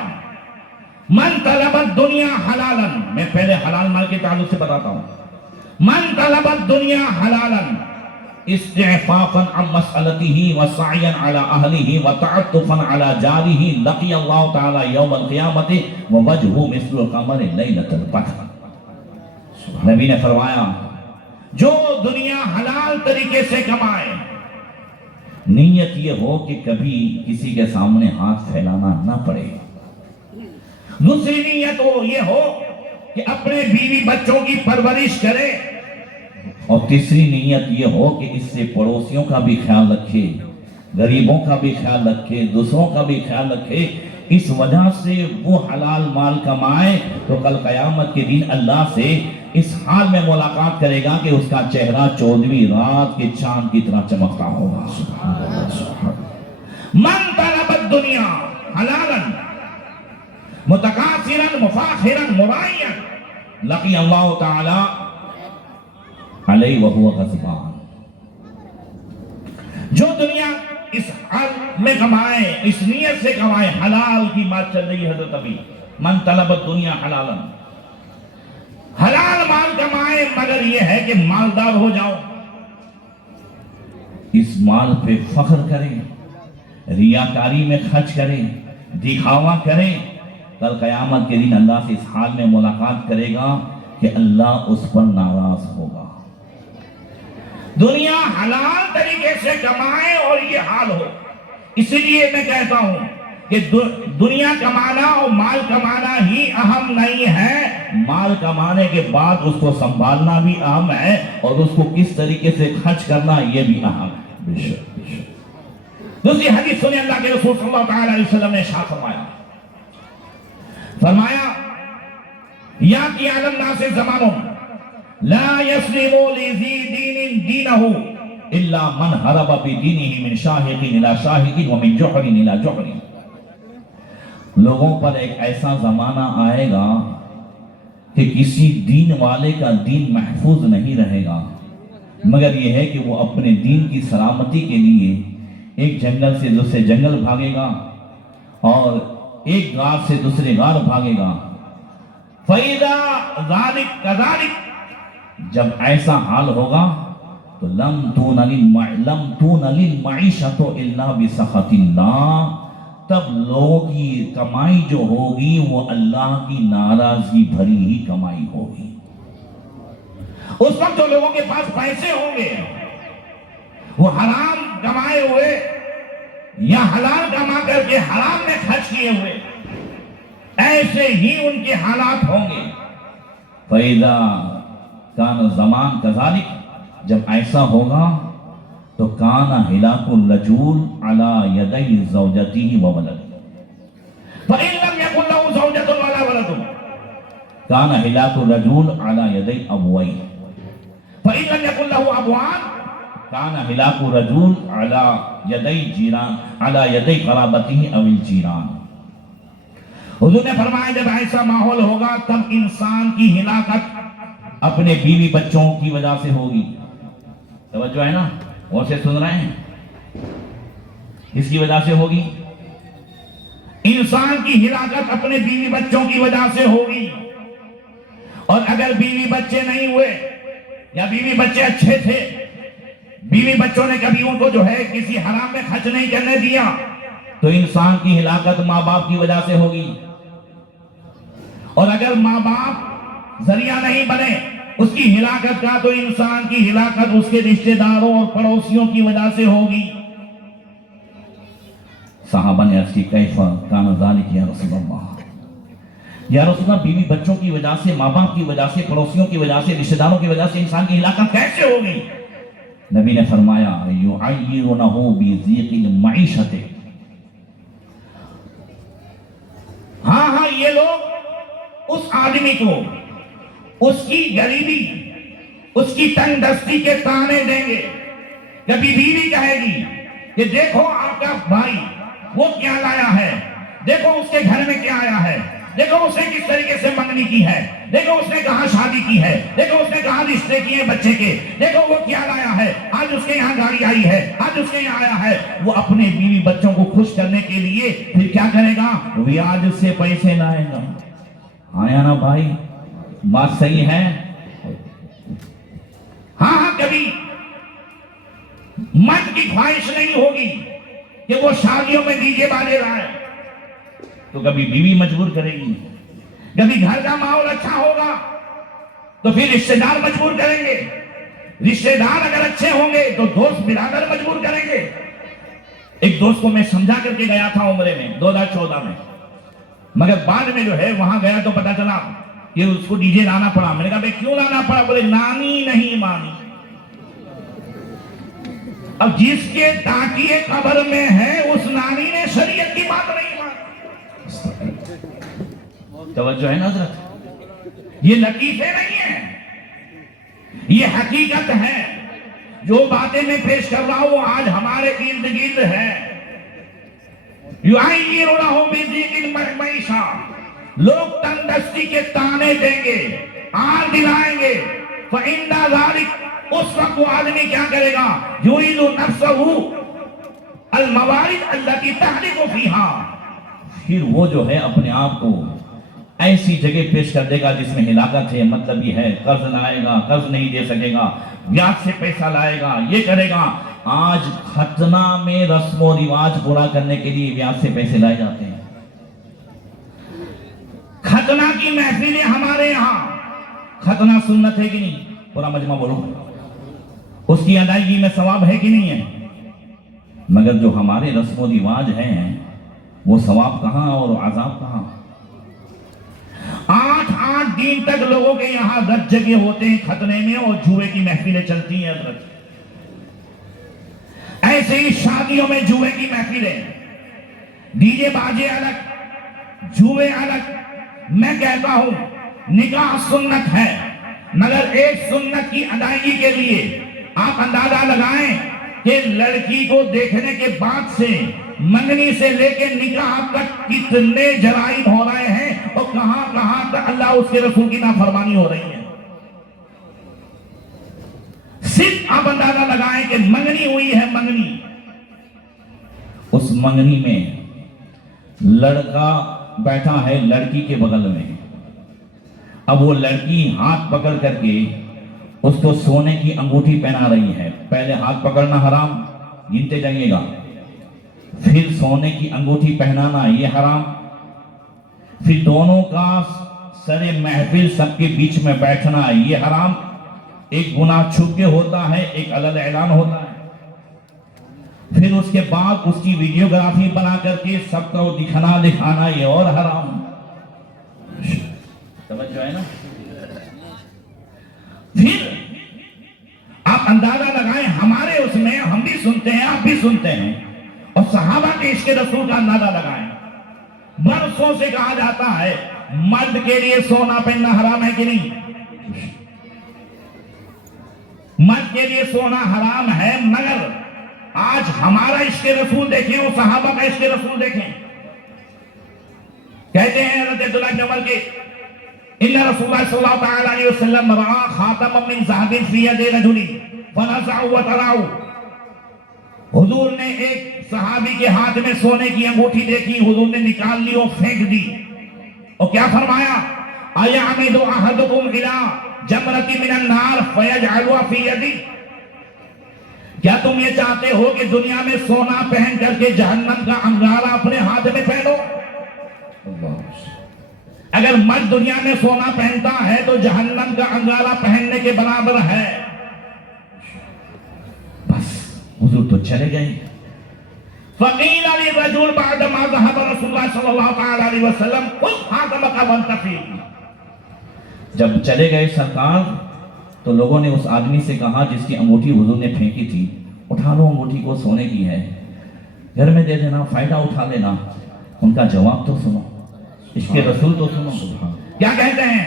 من طلب الدنیا حلالا، میں پہلے حلال مال کے تعلق سے بتاتا ہوں. من طلب الدنیا حلالا استعفافا عن مسألته وسعيا على اهله وتعطفا على جاره لقي الله تعالى يوم القيامة ووجهه مثل القمر ليلة البدر. نبی نے فرمایا جو دنیا حلال طریقے سے کمائے، نیت یہ ہو کہ کبھی کسی کے سامنے ہاتھ پھیلانا نہ پڑے. دوسری نیت یہ ہو کہ اپنے بیوی بچوں کی پرورش کرے. اور تیسری نیت یہ ہو کہ اس سے پڑوسیوں کا بھی خیال رکھے، غریبوں کا بھی خیال رکھے، دوسروں کا بھی خیال رکھے. اس وجہ سے وہ حلال مال کمائے تو کل قیامت کے دن اللہ سے اس حال میں ملاقات کرے گا کہ اس کا چہرہ 14ویں رات کے چاند کی طرح چمکتا ہوگا. من طلب الدنیا حلالا متکاثرا مفاخرا مرائیا لقی اللہ تعالی علیہ وہو غضبان. جو دنیا اس حال میں کمائے، اس نیت سے کمائے، حلال کی بات چل رہی ہے حضرت ابھی. من طلب الدنیا حلالا، حلال مال کمائے مگر یہ ہے کہ مالدار ہو جاؤ، اس مال پہ فخر کریں، ریاکاری میں خرچ کریں، دکھاوا کریں. کل قیامت کے دن اللہ سے اس حال میں ملاقات کرے گا کہ اللہ اس پر ناراض ہوگا. دنیا حلال طریقے سے کمائے اور یہ حال ہو. اسی لیے میں کہتا ہوں کہ دنیا کمانا اور مال کمانا ہی اہم نہیں ہے، مال کمانے کے بعد اس کو سنبھالنا بھی اہم ہے اور اس کو کس طریقے سے خرچ کرنا یہ بھی اہم ہے. بے شک بے شک. دوسری حدیث سنیں اللہ کے رسول صلی اللہ تعالی علیہ وسلم نے ارشاد فرمایا یاتی علی الناس زمان لا یسلم لذی دین دینہ الا من ہرب بدینہ من شاہق الى شاہق ومن جحر الى جحر. لوگوں پر ایک ایسا زمانہ آئے گا کہ کسی دین والے کا دین محفوظ نہیں رہے گا، مگر یہ ہے کہ وہ اپنے دین کی سلامتی کے لیے ایک جنگل سے دوسرے جنگل بھاگے گا اور ایک غار سے دوسرے غار بھاگے گا. فَإِذَا ذَلِكَ كَذَلِكَ، جب ایسا حال ہوگا تو لَمْ تُونَ لِلْمَعِيشَةُ إِلَّا بِسَخَطِ اللَّهِ، تب لوگوں کی کمائی جو ہوگی وہ اللہ کی ناراضگی بھری ہی کمائی ہوگی. اس وقت جو لوگوں کے پاس پیسے ہوں گے وہ حرام کمائے ہوئے یا حلال کما کر کے حرام میں خرچ کیے ہوئے، ایسے ہی ان کے حالات ہوں گے. فَإِذَا كَانَ الزَّمَانُ كَذَلِكَ، جب ایسا ہوگا تو کان ہلاک الرجول علی یدی زوجته وولده. فإن لم يكن له زوجة ولا ولد کان ہلاک الرجول علی یدی ابویہ. فإن لم يكن له ابوان کان ہلاک الرجول علی یدی جیران علی یدی قرابته او الجیران. حضور نے فرمایا جب ایسا ماحول ہوگا تب انسان کی ہلاکت اپنے بیوی بچوں کی وجہ سے ہوگی. توجہ ہے نا؟ اور سے سن رہے ہیں؟ اس کی وجہ سے ہوگی. انسان کی ہلاکت اپنے بیوی بچوں کی وجہ سے ہوگی. اور اگر بیوی بچے نہیں ہوئے یا بیوی بچے اچھے تھے, بیوی بچوں نے کبھی ان کو جو ہے کسی حرام میں خرچ نہیں کرنے دیا, تو انسان کی ہلاکت ماں باپ کی وجہ سے ہوگی. اور اگر ماں باپ ذریعہ نہیں بنے اس کی ہلاکت کا, تو انسان کی ہلاکت اس کے رشتہ داروں اور پڑوسیوں کی وجہ سے ہوگی. صحابہ نے عرض کی کیف کان ذالک یا رسول اللہ, یا رسول اللہ بیوی بچوں کی وجہ سے, ماں باپ کی وجہ سے, پڑوسیوں کی وجہ سے, رشتہ داروں کی وجہ سے انسان کی ہلاکت کیسے ہوگی؟ نبی نے فرمایا یعیرونہ بضیق المعیشۃ, ہاں یہ لوگ اس آدمی کو اس کی غریبی, اس کی تنگ دستی کے طعنے دیں گے. کبھی بیوی کہے گی کہ دیکھو آپ کا بھائی وہ کیا لایا ہے, دیکھو اس کے گھر میں کیا آیا ہے, دیکھو اس نے کس طریقے سے منگنی کی ہے, دیکھو اس نے کہاں شادی کی ہے, دیکھو اس نے کہاں رشتے کیے بچے کے, دیکھو وہ کیا لایا ہے, آج اس کے یہاں گاڑی آئی ہے, آج اس کے یہاں آیا ہے. وہ اپنے بیوی بچوں کو خوش کرنے کے لیے پھر کیا کرے گا؟ بیاج سے پیسے لائے گا. آیا نا بھائی, بات صحیح ہے؟ ہاں کبھی مرد کی خواہش نہیں ہوگی کہ وہ شادیوں میں ڈی جے والے لائے, تو کبھی بیوی مجبور کرے گی. کبھی گھر کا ماحول اچھا ہوگا تو پھر رشتہ دار مجبور کریں گے. رشتہ دار اگر اچھے ہوں گے تو دوست برادر مجبور کریں گے. ایک دوست کو میں سمجھا کر کے گیا تھا عمرے میں 2014 میں, مگر بعد میں جو ہے وہاں گیا تو پتا چلا کہ اس کو ڈی جے لانا پڑا. میں نے کہا بھائی کیوں لانا پڑا؟ بولے نانی نہیں مانی. اب جس کے تاکیے قبر میں ہے اس نانی نے شریعت کی بات نہیں مانی. توجہ ہے نا حضرت؟ یہ لطیفے نہیں ہیں, یہ حقیقت ہے. جو باتیں میں پیش کر رہا ہوں آج ہمارے ارد گرد ہے. یعیرونہ بضیق المعیشۃ, لوگ تنگ دستی کے طعنے دیں گے, آر دلائیں گے. فَإِنَّ ذَلِكَ, اس وقت وہ آدمی کیا کرے گا؟ یرید نفسہ الموارد التي تهلك فيها, پھر وہ جو ہے اپنے آپ کو ایسی جگہ پیش کر دے گا جس میں ہلاکت ہے. مطلب یہ ہے قرض لائے گا, قرض نہیں دے سکے گا, بیاج سے پیسہ لائے گا, یہ کرے گا. آج ختنہ میں رسم و رواج پورا کرنے کے لیے بیاج سے پیسے لائے جاتے ہیں. ختنہ کی محفلیں ہمارے یہاں, ختنہ سنت ہے کہ نہیں؟ پورا مجمع بولو. اس کی ادائیگی میں ثواب ہے کہ نہیں ہے؟ مگر جو ہمارے رسم و رواج ہیں وہ ثواب کہاں اور عذاب کہاں؟ 8 دن تک لوگوں کے یہاں 10 جگہ ہوتے ہیں ختنے میں, اور جوئے کی محفلیں چلتی ہیں حضرت. ایسے ہی شادیوں میں جوئے کی محفلیں, ڈی جے باجے الگ, جوئے الگ. میں کہتا ہوں نکاح سنت ہے, مگر ایک سنت کی ادائیگی کے لیے آپ اندازہ لگائیں کہ لڑکی کو دیکھنے کے بعد سے منگنی سے لے کے نکاح تک کتنے جرائم ہو رہے ہیں, اور کہاں کہاں تک اللہ اس کے رسول کی نافرمانی ہو رہی ہے. صرف آپ اندازہ لگائیں کہ منگنی ہوئی ہے, منگنی, اس منگنی میں لڑکا بیٹھا ہے لڑکی کے بغل میں. اب وہ لڑکی ہاتھ پکڑ کر کے اس کو سونے کی انگوٹھی پہنا رہی ہے. پہلے ہاتھ پکڑنا حرام, گنتے جائیے گا. پھر سونے کی انگوٹھی پہنانا یہ حرام. پھر دونوں کا سر محفل سب کے بیچ میں بیٹھنا یہ حرام. ایک گناہ چھپ کے ہوتا ہے, ایک علل اعلان ہوتا ہے. پھر اس کے بعد اس کی ویڈیوگرافی بنا کر کے سب کو دکھانا یہ اور حرام. توجہ ہے نا؟ پھر آپ اندازہ لگائیں ہمارے اس میں, ہم بھی سنتے ہیں آپ بھی سنتے ہیں, اور صحابہ کے عشق رسول کا اندازہ لگائیں. برسوں سے کہا جاتا ہے مرد کے لیے سونا پہننا حرام ہے کہ نہیں؟ مرد کے لیے سونا حرام ہے, مگر آج ہمارا عشق رسول دیکھیں اور صحابہ کا عشق رسول دیکھیں. کہتے ہیں حضرت عبداللہ بن عمر کے ان رسول اللہ صلی اللہ تعالی علیہ وسلم رأى خاتما من ذهب في يد رجل فنزعه وطرحه. حضور نے ایک صحابی کے ہاتھ میں سونے کی انگوٹھی دیکھی، حضور نے نکال لی اور پھینک دی، اور کیا فرمایا؟ اَيَعْمِدُ أَحَدُكُمْ إِلَىٰ جَمْرَةٍ مِّنَ النَّارِ فَيَجْعَلُهَا فِي يَدِهِ. کیا تم یہ چاہتے ہو کہ دنیا میں سونا پہن کر کے جہنم کا انگارہ اپنے ہاتھ میں پہنو؟ اگر مرد دنیا میں سونا پہنتا ہے تو جہنم کا انگارہ پہننے کے برابر ہے. بس حضور تو چلے گئے. فقیل للرجل بعدما ذهب رسول اللہ صلی اللہ علیہ وسلم خذ خاتمک وانتفی. جب چلے گئے سرکار تو لوگوں نے اس آدمی سے کہا جس کی انگوٹھی حضور نے پھینکی تھی، اٹھا لو انگوٹھی کو، سونے کی ہے، گھر میں دے دینا، فائدہ اٹھا لینا. ان کا جواب تو سنو، اس کے رسول تو سنو. کیا کہتے ہیں؟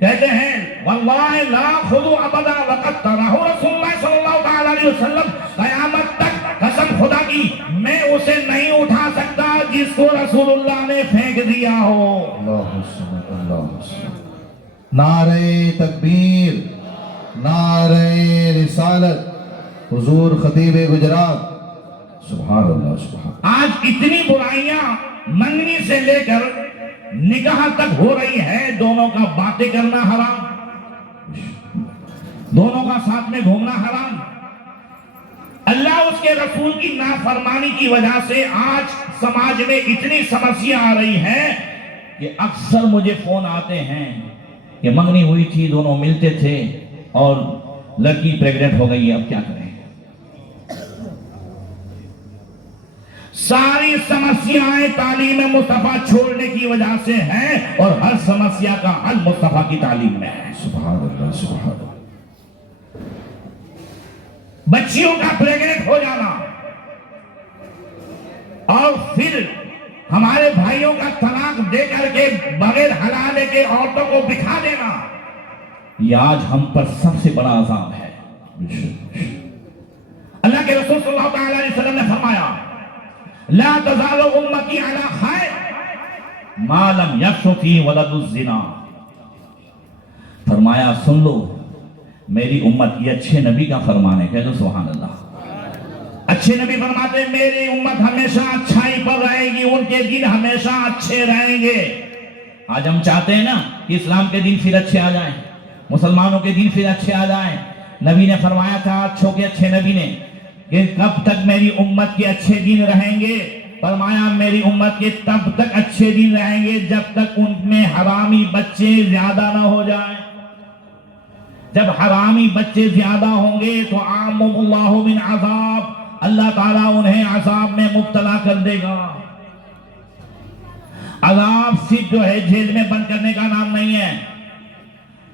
کہتے ہیں واللہ لا خذوا ابدا وقد تراه رسول اللہ صلی اللہ علیہ وسلم. قیامت تک قسم خدا کی میں اسے نہیں اٹھا سکتا جس کو رسول اللہ نے پھینک دیا ہو. نعرہ تکبیر، نعرہ رسالت، حضور خطیب گجرات. سبحان اللہ سبحان. آج اتنی برائیاں منگنی سے لے کر نکاح تک ہو رہی ہے. دونوں کا باتیں کرنا حرام، دونوں کا ساتھ میں گھومنا حرام. اللہ اس کے رسول کی نافرمانی کی وجہ سے آج سماج میں اتنی سمسیا آ رہی ہے کہ اکثر مجھے فون آتے ہیں کہ منگنی ہوئی تھی، دونوں ملتے تھے اور لڑکی پریگننٹ ہو گئی ہے، اب کیا کریں؟ ساری سمسیایں تعلیم مصطفیٰ چھوڑنے کی وجہ سے ہیں، اور ہر سمسیا کا حل مصطفیٰ کی تعلیم میں ہے. سبحان اللہ سبحان اللہ. بچیوں کا پریگننٹ ہو جانا اور پھر ہمارے بھائیوں کا طلاق دے کر کے بغیر حلالے کے عورتوں کو بکھا دینا، یہ آج ہم پر سب سے بڑا عذاب ہے. اللہ کے رسول صلی اللہ علیہ وسلم نے فرمایا لا تزال امتی علی خیر ما لم یفش فیہ ولد الزنا. فرمایا سن لو میری امت، یہ اچھے نبی کا فرمان ہے. کہہ دو سبحان اللہ. اچھے نبی فرماتے ہیں میری امت ہمیشہ اچھائی پر رہے گی، ان کے دن ہمیشہ اچھے رہیں گے. آج ہم چاہتے ہیں نا کہ اسلام کے دن پھر اچھے آ جائیں، مسلمانوں کے دن پھر اچھے آ جائیں. نبی نے فرمایا تھا، اچھوں کے اچھے نبی نے، کہ کب تک میری امت کے اچھے دن رہیں گے؟ فرمایا میری امت کے تب تک اچھے دن رہیں گے جب تک ان میں حرامی بچے زیادہ نہ ہو جائیں. جب حرامی بچے زیادہ ہوں گے تو عامهم اللہ من عذاب، اللہ تعالیٰ انہیں عذاب میں مبتلا کر دے گا. عذاب صرف جو ہے جیل میں بند کرنے کا نام نہیں ہے،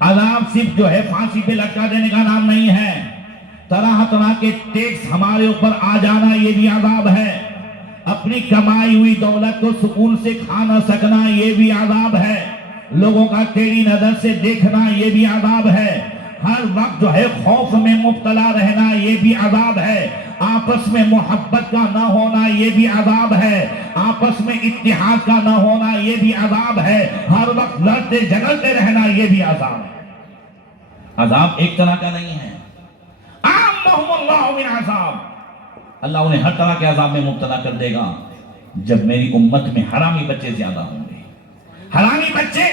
عذاب صرف جو ہے پھانسی پہ لٹکا دینے کا نام نہیں ہے. طرح طرح کے ٹیکس ہمارے اوپر آ جانا یہ بھی عذاب ہے. اپنی کمائی ہوئی دولت کو سکون سے کھا نہ سکنا یہ بھی عذاب ہے. لوگوں کا ٹیڑھی نظر سے دیکھنا یہ بھی عذاب ہے. ہر وقت جو ہے خوف میں مبتلا رہنا یہ بھی عذاب ہے. آپس میں محبت کا نہ ہونا یہ بھی عذاب ہے. آپس میں اتحاد کا نہ ہونا یہ بھی عذاب ہے. ہر وقت لڑتے جھگڑتے رہنا یہ بھی عذاب ہے. عذاب ایک طرح کا نہیں ہے. عامهم اللہ من عذاب، اللہ انہیں ہر طرح کے عذاب میں مبتلا کر دے گا جب میری امت میں حرامی بچے زیادہ ہوں گے. حرامی بچے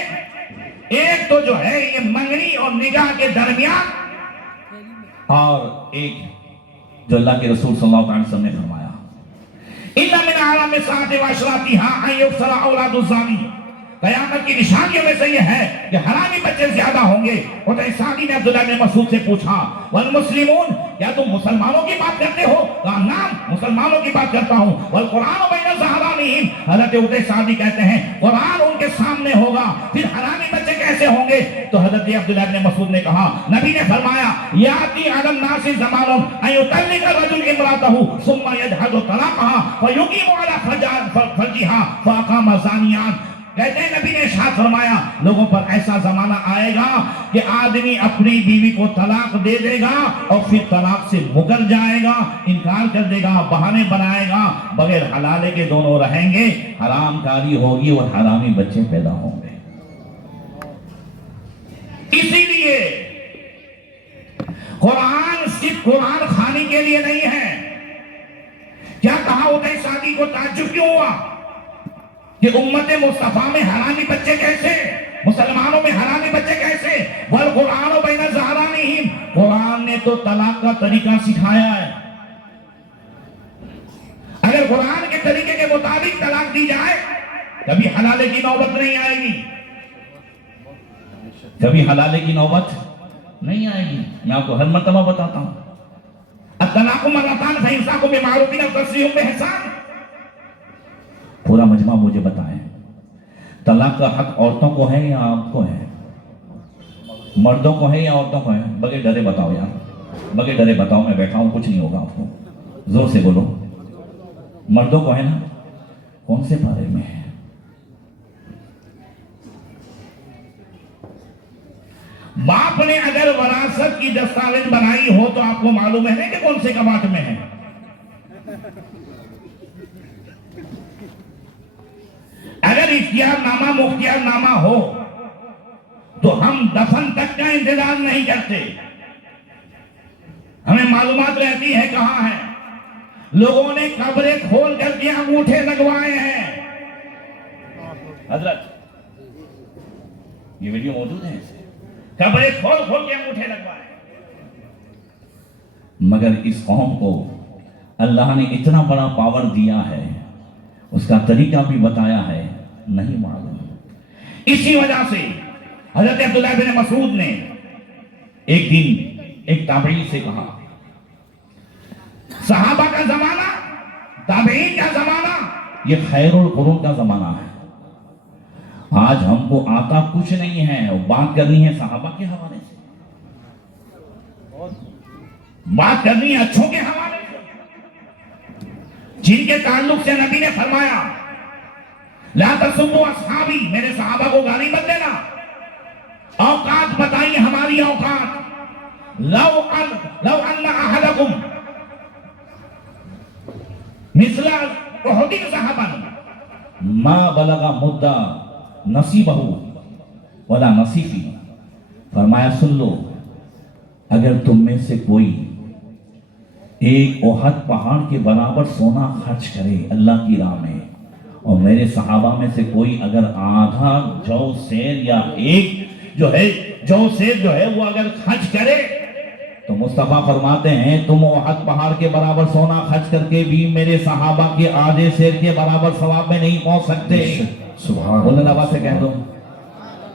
ایک تو جو ہے یہ منگنی اور نگاہ کے درمیان، اور ایک جو اللہ کے رسول صلی اللہ علیہ وسلم نے فرمایا اِنَّ مِنْ عَالَمِ السَّاعَةِ وَأَشْرَاطِهَا أَنْ يُكْثَرَ أَوْلَادُ الزَّانِي. قیامت کی نشانیوں میں سے یہ ہے کہ حرامی بچے زیادہ ہوں گے. اور سعدی نے عبداللہ بن مسعود سے پوچھا والمسلمون، کیا تم مسلمانوں کی بات کرتے ہو؟ کہا نعم مسلمانوں کی بات کرتا ہوں. والقرآن بین ظہرانہم، حضرت سعدی کہتے ہیں قرآن ان کے سامنے ہوگا، پھر حرامی بچے کیسے ہوں گے؟ تو حضرت عبداللہ بن مسعود نے کہا، نبی نے فرمایا یاتی علی الناس زمان ان یطلق الرجل امرأته ثم یجحد طلاقها فیقیم علی فرجها فاقام زانیان. کہتے ہیں نبی نے ارشاد فرمایا لوگوں پر ایسا زمانہ آئے گا کہ آدمی اپنی بیوی کو طلاق دے دے گا اور پھر طلاق سے مکر جائے گا، انکار کر دے گا، بہانے بنائے گا، بغیر حلالے کے دونوں رہیں گے، حرام کاری ہوگی اور حرامی بچے پیدا ہوں گے۔ اسی لیے قرآن صرف قرآن خانی کے لیے نہیں ہے۔ کیا کہا ہوتا ہے شادی کو تعجب کیوں ہوا کہ امت مصطفیٰ میں حرامی بچے کیسے، مسلمانوں میں حرامی بچے کیسے؟ والقرآن بین ظہرانہم، قرآن نے تو طلاق کا طریقہ سکھایا ہے۔ اگر قرآن کے طریقے کے مطابق طلاق دی جائے کبھی حلالے کی نوبت نہیں آئے گی، کبھی حلالے کی نوبت نہیں آئے گی۔ میں آپ کو ہر مرتبہ بتاتا ہوں الطلاق مرتان فإمساک بمعروف أو تسریح بإحسان۔ پورا مجمع مجھے بتائیں طلاق کا حق عورتوں کو ہے یا آپ کو ہے؟ مردوں کو ہے یا عورتوں کو ہے؟ بغیر ڈرے بتاؤ یار، بغیر ڈرے بتاؤ، میں بیٹھا ہوں، کچھ نہیں ہوگا آپ کو، زور سے بولو۔ مردوں کو ہے نا؟ کون سے بارے میں ہے؟ باپ نے اگر وراثت کی دستاویز بنائی ہو تو آپ کو معلوم ہے کہ کون سے کباٹ میں ہے؟ اگر اختیار نامہ مختیار نامہ ہو تو ہم دفن تک کا انتظار نہیں کرتے، ہمیں معلومات رہتی ہے کہاں ہے۔ لوگوں نے قبریں کھول کر کے انگوٹھے لگوائے ہیں۔ حضرت یہ ویڈیو موجود ہے، قبریں کھول کھول کے انگوٹھے لگوائے۔ مگر اس قوم کو اللہ نے اتنا بڑا پاور دیا ہے، اس کا طریقہ بھی بتایا ہے، نہیں معلوم۔ اسی وجہ سے حضرت عبداللہ بن مسعود نے ایک دن ایک تابعی سے کہا، صحابہ کا زمانہ، تابعین کا زمانہ یہ خیر القرون کا زمانہ ہے۔ آج ہم کو آتا کچھ نہیں ہے، بات کرنی ہے صحابہ کے حوالے سے، بات کرنی ہے اچھوں کے حوالے سے، جن کے تعلق سے نبی نے فرمایا لا تسبوا اصحابی، میرے صحابہ کو گالی مت دینا۔ اوقات بتائیے ہماری اوقات، لو ان احدکم مثل احد ذهبا ما بلغ مدہ نصیبہ ولا نصیفی۔ فرمایا سن لو، اگر تم میں سے کوئی ایک احد پہاڑ کے برابر سونا خرچ کرے اللہ کی راہ میں، اور میرے صحابہ میں سے کوئی اگر آدھا جو سیر یا ایک جو ہے جو سیر جو ہے وہ اگر خرچ کرے تو مصطفیٰ فرماتے ہیں تم احد پہاڑ کے برابر سونا خرچ کر کے بھی میرے صحابہ کے آدھے سیر کے برابر ثواب میں نہیں پہنچ سکتے۔ سبحان اللہ سے کہہ دو،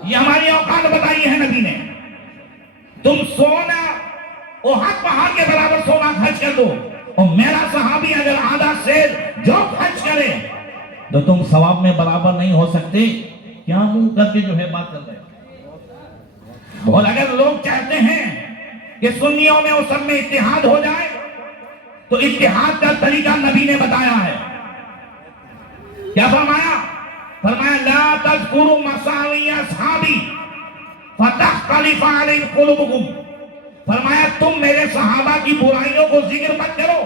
یہ ہماری اوقات بتائی ہے نبی نے۔ تم سونا احد پہاڑ کے برابر سونا خرچ کر دو، اور میرا صحابی اگر آدھا سیر جو خرچ کرے تو تم ثواب میں برابر نہیں ہو سکتے۔ کیا منہ کر کے جو ہے بات کر رہے ہو؟ اور اگر لوگ چاہتے ہیں کہ سنیوں میں اور سب میں اتحاد ہو جائے تو اتحاد کا طریقہ نبی نے بتایا ہے۔ کیا فرمایا؟ فرمایا لا تذکروا مساوی اصحابی فتختلف علیکم قلوبکم۔ فرمایا تم میرے صحابہ کی برائیوں کو ذکر مت کرو،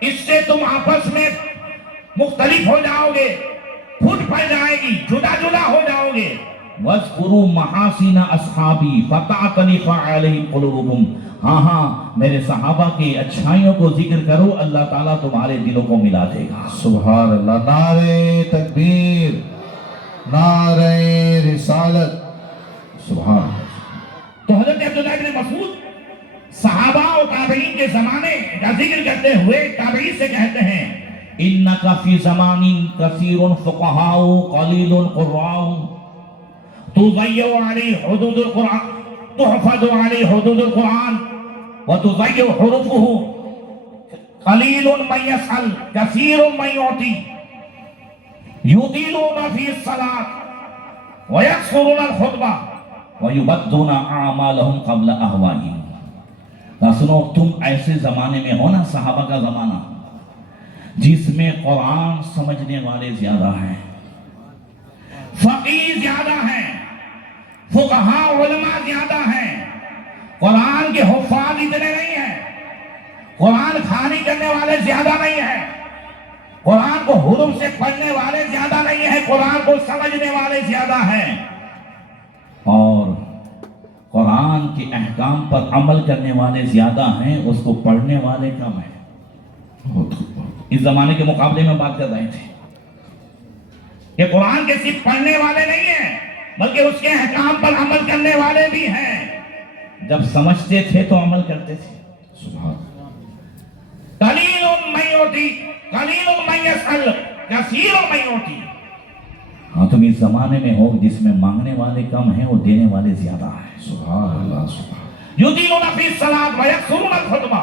اس سے تم آپس میں مختلف ہو جاؤ گے، پھوٹ پڑ جائے گی، جدا جدا ہو جاؤ گے۔ وَاذْكُرُوا مَحَاسِنَ أَصْحَابِي فَتَعْتَلِفَ عَلَيْهِمْ قُلُوبُكُمْ۔ ہاں ہاں میرے صحابہ کی اچھائیوں کو ذکر کرو، اللہ تعالیٰ تمہارے دلوں کو ملا دے گا۔ سبحان اللہ، نعرہ تکبیر، نعرہ رسالت، سبحان اللہ۔ تو حضرت عبداللہ بن مسعود صحابہ اور تابعین کے زمانے کا ذکر کرتے ہوئے تابعین سے کہتے ہیں إِنَّكَ فِي زَمَانٍ كَثِيرٌ فُقَهَاءُ قَلِيلٌ قُرَّاءُ تضيع عليه حدود القرآن، تحفظ عليه حدود القرآن وتضيع حروفه، قليل من يسأل كثير من يعطي، يطيلون في الصلاة ويكثرون الخطبة ويبدون أعمالهم قبل أهوائهم۔ سنو تم ایسے زمانے میں ہو نا، صحابہ کا زمانہ جس میں قرآن سمجھنے والے زیادہ ہیں، فقیہ زیادہ ہیں، فقہاء علماء زیادہ ہیں، قرآن کے حفاظ اتنے نہیں ہیں، قرآن خوانی کرنے والے زیادہ نہیں ہیں، قرآن کو حروف سے پڑھنے والے زیادہ نہیں ہیں، قرآن کو سمجھنے والے زیادہ ہیں، اور قرآن کے احکام پر عمل کرنے والے زیادہ ہیں، اس کو پڑھنے والے کم ہیں۔ اس زمانے کے مقابلے میں بات کر رہے تھے کہ قرآن کے صرف پڑھنے والے نہیں ہیں بلکہ اس کے احکام پر عمل کرنے والے بھی ہیں۔ جب سمجھتے تھے تو عمل کرتے تھے۔ سبحان قلیل من یؤتی قلیل من یسأل کثیر من یؤتی۔ ہاں تم اس زمانے میں ہو جس میں مانگنے والے کم ہیں اور دینے والے زیادہ ہیں۔ سبحان اللہ سبحان یطیلون فی الصلاۃ ویکثرون الخطبہ۔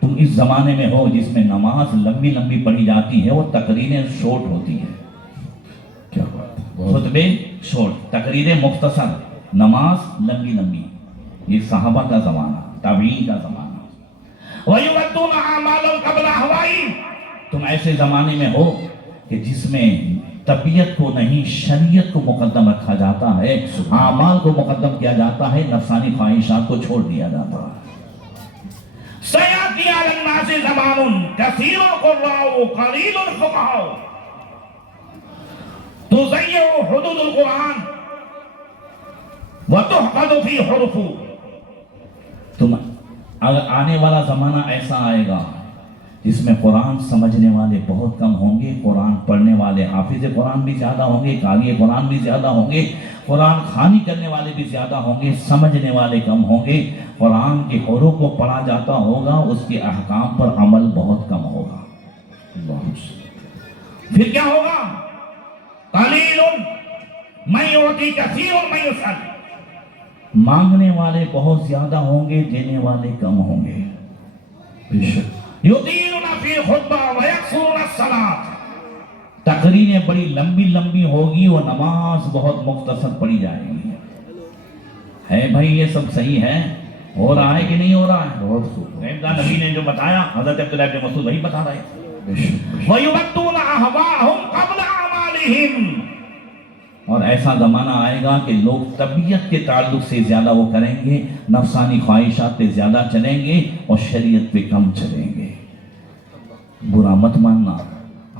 تم اس زمانے میں ہو جس میں نماز لمبی لمبی پڑھی جاتی ہے اور تقریریں شورٹ ہوتی ہیں۔ کیا بات ہے، خطبے شورٹ، تقریریں مختصر، نماز لمبی لمبی۔ یہ صحابہ کا زمانہ، تابعین کا زمانہ۔ وَيُوَدُّونَ أَعْمَالَهُمْ قَبْلَ أَهْوَائِهِمْ۔ تم ایسے زمانے میں ہو کہ جس میں طبیعت کو نہیں شریعت کو مقدم رکھا جاتا ہے، اعمال کو مقدم کیا جاتا ہے، نفسانی خواہشات کو چھوڑ دیا جاتا ہے۔ سَيَأْتِي عَلَى النَّاسِ زَمَانٌ كَثِيرٌ الْقُرَّاءُ قَلِيلٌ الْفُقَهَاءُ تُضَيِّعُ حُدُودَ الْقُرْآنِ وَتُحْفَظُ فِي حُرُفُهُ۔ تم آنے والا زمانہ ایسا آئے گا جس میں قرآن سمجھنے والے بہت کم ہوں گے، قرآن پڑھنے والے حافظ قرآن بھی زیادہ ہوں گے، قاری قرآن بھی زیادہ ہوں گے، قرآن خوانی کرنے والے بھی زیادہ ہوں گے، سمجھنے والے کم ہوں گے، قرآن کے حروف کو پڑھا جاتا ہوگا، اس کے احکام پر عمل بہت کم ہوگا۔ پھر کیا ہوگا؟ قلیل من یؤتی کثیر من یسأل۔ مانگنے والے بہت زیادہ ہوں گے، دینے والے کم ہوں گے۔ بے شک یطیلون فی الخطبہ ویکثرون الصلاۃ۔ تقریریں بڑی لمبی لمبی ہوگی اور نماز بہت مختصر پڑھی جائے گی۔ ہے بھائی یہ سب صحیح ہے؟ ہو رہا ہے کہ نہیں ہو رہا ہے؟ بہت خوب، نبی نے جو بتایا حضرت عبداللہ بن مسعود وہی بتا رہے تھے۔ بے شک بے شک۔ وَيُبَدُّونَ أَهْوَاءَهُمْ قَبْلَ أَعْمَالِهِمْ۔ اور ایسا زمانہ آئے گا کہ لوگ طبیعت کے تعلق سے زیادہ وہ کریں گے، نفسانی خواہشات پہ زیادہ چلیں گے اور شریعت پہ کم چلیں گے۔ برا مت ماننا،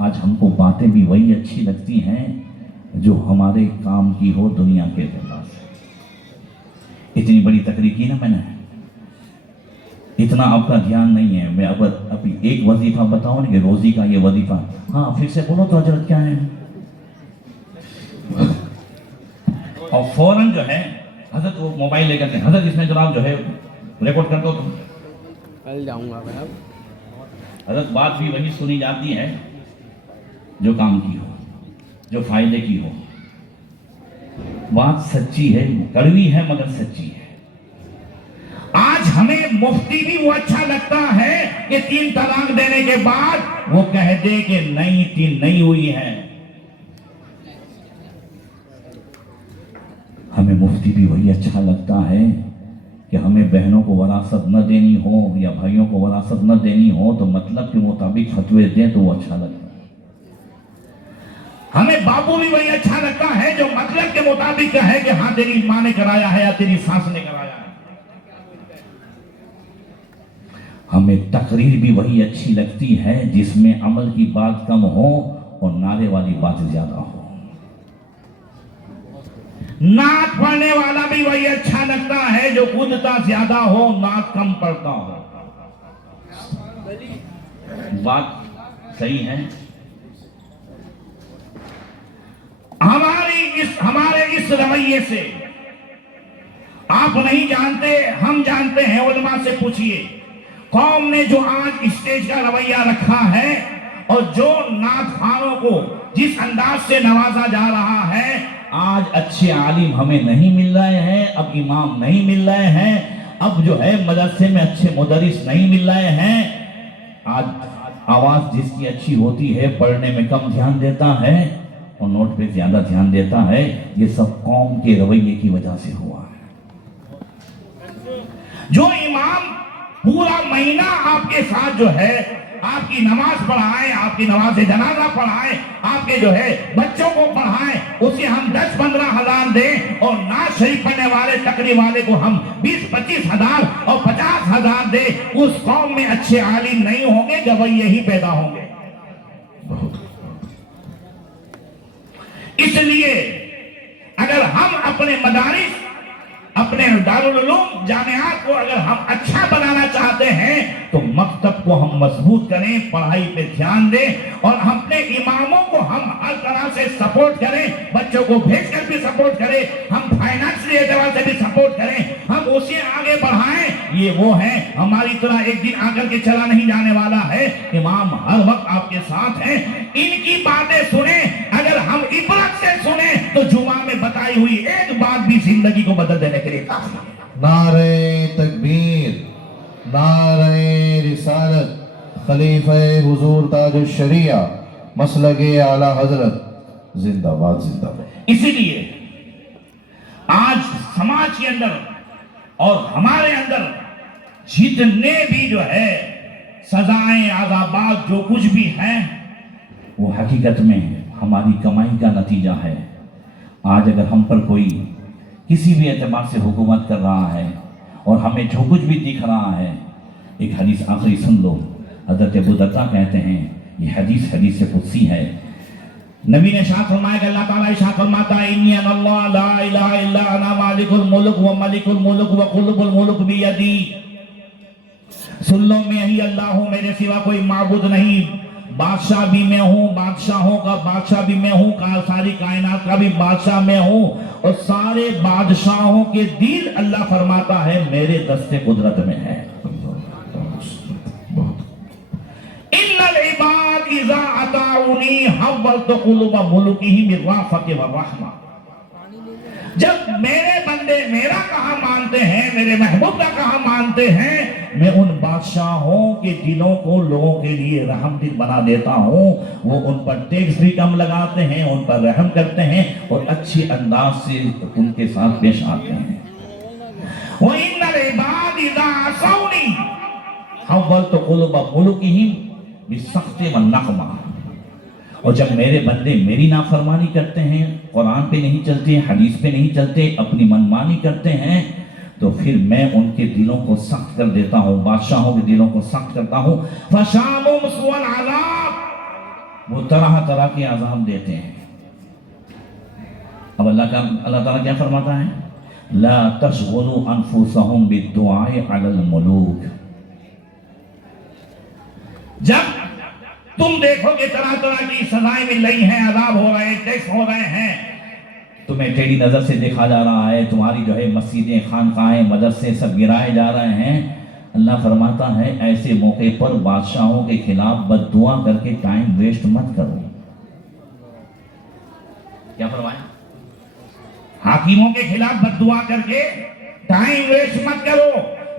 آج ہم کو باتیں بھی وہی اچھی لگتی ہیں جو ہمارے کام کی ہو دنیا کے اعتبار سے۔ اتنی بڑی تقریر کی نا میں نے، اتنا آپ کا دھیان نہیں ہے۔ میں ابھی ایک وظیفہ بتاؤں کہ روزی کا یہ وظیفہ، ہاں پھر سے بولو تو حضرت کیا ہے، اور فوراً جو ہے حضرت وہ موبائل لے کر کے حضرت اس میں جناب جو ہے ریکارڈ کر دو تم۔ کل جاؤں گا میں اب۔ حضرت بات بھی وہی سنی جاتی ہے جو کام کی ہو، جو فائدے کی ہو۔ بات سچی ہے، کڑوی ہے مگر سچی ہے۔ آج ہمیں مفتی بھی وہ اچھا لگتا ہے کہ 3 طلاق دینے کے بعد وہ کہہ دے کہ نہیں 3 نہیں ہوئی ہے۔ ہمیں مفتی بھی وہی اچھا لگتا ہے کہ ہمیں بہنوں کو وراثت نہ دینی ہو یا بھائیوں کو وراثت نہ دینی ہو تو مطلب کے مطابق فتوے دیں تو وہ اچھا لگتا ہے۔ ہمیں باپو بھی وہی اچھا لگتا ہے جو مطلب کے مطابق ہے کہ ہاں تیری ماں نے کرایا ہے یا تیری ساس نے کرایا ہے۔ ہمیں تقریر بھی وہی اچھی لگتی ہے جس میں عمل کی بات کم ہو اور نعرے والی بات زیادہ ہو۔ نعت پڑھنے والا بھی وہی اچھا لگتا ہے جو کودتا زیادہ ہو، نعت کم پڑھتا ہو۔ بات صحیح ہے؟ ہمارے اس رویے سے آپ نہیں جانتے، ہم جانتے ہیں، علماء سے پوچھئے۔ قوم نے جو آج اسٹیج کا رویہ رکھا ہے اور جو نعت خوانوں کو جس انداز سے نوازا جا رہا ہے، آج اچھے عالم ہمیں نہیں مل رہے ہیں، اب امام نہیں مل رہے ہیں، اب جو ہے مدرسے میں اچھے مدرس نہیں مل رہے ہیں۔ آج آواز جس کی اچھی ہوتی ہے پڑھنے میں کم دھیان دیتا ہے اور نوٹ پہ زیادہ دھیان دیتا ہے۔ یہ سب قوم کے رویے کی وجہ سے ہوا ہے۔ جو امام پورا مہینہ آپ کے ساتھ جو ہے آپ کی نماز پڑھائیں، آپ کی نماز جنازہ پڑھائیں، آپ کے جو ہے بچوں کو پڑھائیں، اسے ہم 10-15 ہزار دیں، اور نعت شریف پڑھنے والے تقریر والے کو ہم 20-25 ہزار اور 50 ہزار دیں، اس قوم میں اچھے عالم نہیں ہوں گے، گویے ہی پیدا ہوں گے۔ اس لیے اگر ہم اپنے مدارس، اپنے دارالعلوم جامعات کو اگر ہم اچھا بنانا چاہتے ہیں تو مکتب کو ہم مضبوط کریں، پڑھائی پہ دھیان دیں، اور اپنے اماموں کو ہم ہر طرح سے سپورٹ کریں، بچوں کو بھیج کر بھی سپورٹ کریں، ہم فائنانشلی اعتبار سے بھی سپورٹ کریں، ہم اسے آگے بڑھائیں۔ یہ وہ ہیں، ہماری طرح ایک دن آ کر کے چلا نہیں جانے والا ہے، امام ہر وقت آپ کے ساتھ ہیں۔ ان کی باتیں سنیں، اگر ہم عبرت سے سنیں تو جمعہ میں بتائی ہوئی ایک بات بھی زندگی کو بدل دینے کے لیے کافی ہے۔ نعرہ تکبیر، نعرہ رسالت، خلیفہ حضور تاج الشریعہ مسلک اعلیٰ حضرت زندہ باد، زندہ باد۔ اسی لیے آج سماج کے اندر اور ہمارے اندر جتنے بھی جو ہے سزائیں، عذابات جو کچھ بھی ہیں، وہ حقیقت میں ہماری کمائی کا نتیجہ ہے۔ آج اگر ہم پر کوئی کسی بھی اعتبار سے حکومت کر رہا ہے اور ہمیں جو کچھ بھی دکھ رہا ہے، ایک حدیث آخری سن لو، حضرت ابو درداء کہتے ہیں، یہ حدیث قدسی ہے، نبی نے ارشاد فرمایا کہ اللہ تعالیٰ ارشاد فرماتا ہے، انی انا اللہ لا الہ الا انا مالک الملک و ملک الملک و قلب الملک بیدی، سن لو میں ہی اللہ ہوں، میرے سوا کوئی معبود نہیں، بادشاہ بھی میں ہوں، بادشاہوں کا بادشاہ بھی میں ہوں، ساری کائنات کا بھی بادشاہ میں ہوں، اور سارے بادشاہوں کے دل اللہ فرماتا ہے میرے دست قدرت میں ہے۔ اِنَّ الْعِبَادِ اِذَا عَطَاعُنِي حَوَّلْتُ قُلُوبَ مُلُوكِهِمْ بِالرَّأْفَةِ وَالرَّحْمَةِ، جب میرے بندے میرا کہا مانتے ہیں، میرے محبوب کا کہا مانتے ہیں، میں ان بادشاہوں کے دلوں کو لوگوں کے لیے رحم دل بنا دیتا ہوں، وہ ان پر ٹیکس بھی کم لگاتے ہیں، ان پر رحم کرتے ہیں، اور اچھی انداز سے ان کے ساتھ پیش آتے ہیں۔ وَإِنَّ الْعِبَادِ اِذَا عَصَوْنِي حَوَّلْتُ قُلُوبَ مُلُوكِهِمْ بِالسَّخْطِ وَالنَّقْمَةِ، اور جب میرے بندے میری نافرمانی کرتے ہیں، قرآن پہ نہیں چلتے، حدیث پہ نہیں چلتے، اپنی منمانی کرتے ہیں، تو پھر میں ان کے دلوں کو سخت کر دیتا ہوں، بادشاہوں کے دلوں کو سخت کرتا ہوں۔ فَشَامُهُمْ سُوءَ الْعَذَابِ، وہ طرح طرح کے عذاب دیتے ہیں۔ اب اللہ تعالیٰ کیا فرماتا ہے؟ لَا تَشْغُلُوا أَنفُسَهُمْ بِالدُّعَاءِ عَلَى الْمُلُوكِ، جب تم دیکھو کہ طرح طرح کی سزائیں مل رہی ہیں، عذاب ہو رہے ہیں، ٹیکس ہو رہے ہیں، تمہیں ٹیڑھی نظر سے دیکھا جا رہا ہے، تمہاری جو ہے مسجدیں، خانقاہیں، مدرسے سب گرائے جا رہے ہیں، اللہ فرماتا ہے ایسے موقع پر بادشاہوں کے خلاف بد دعا کر کے ٹائم ویسٹ مت کرو۔ کیا فرمایا؟ حاکموں کے خلاف بد دعا کر کے ٹائم ویسٹ مت کرو۔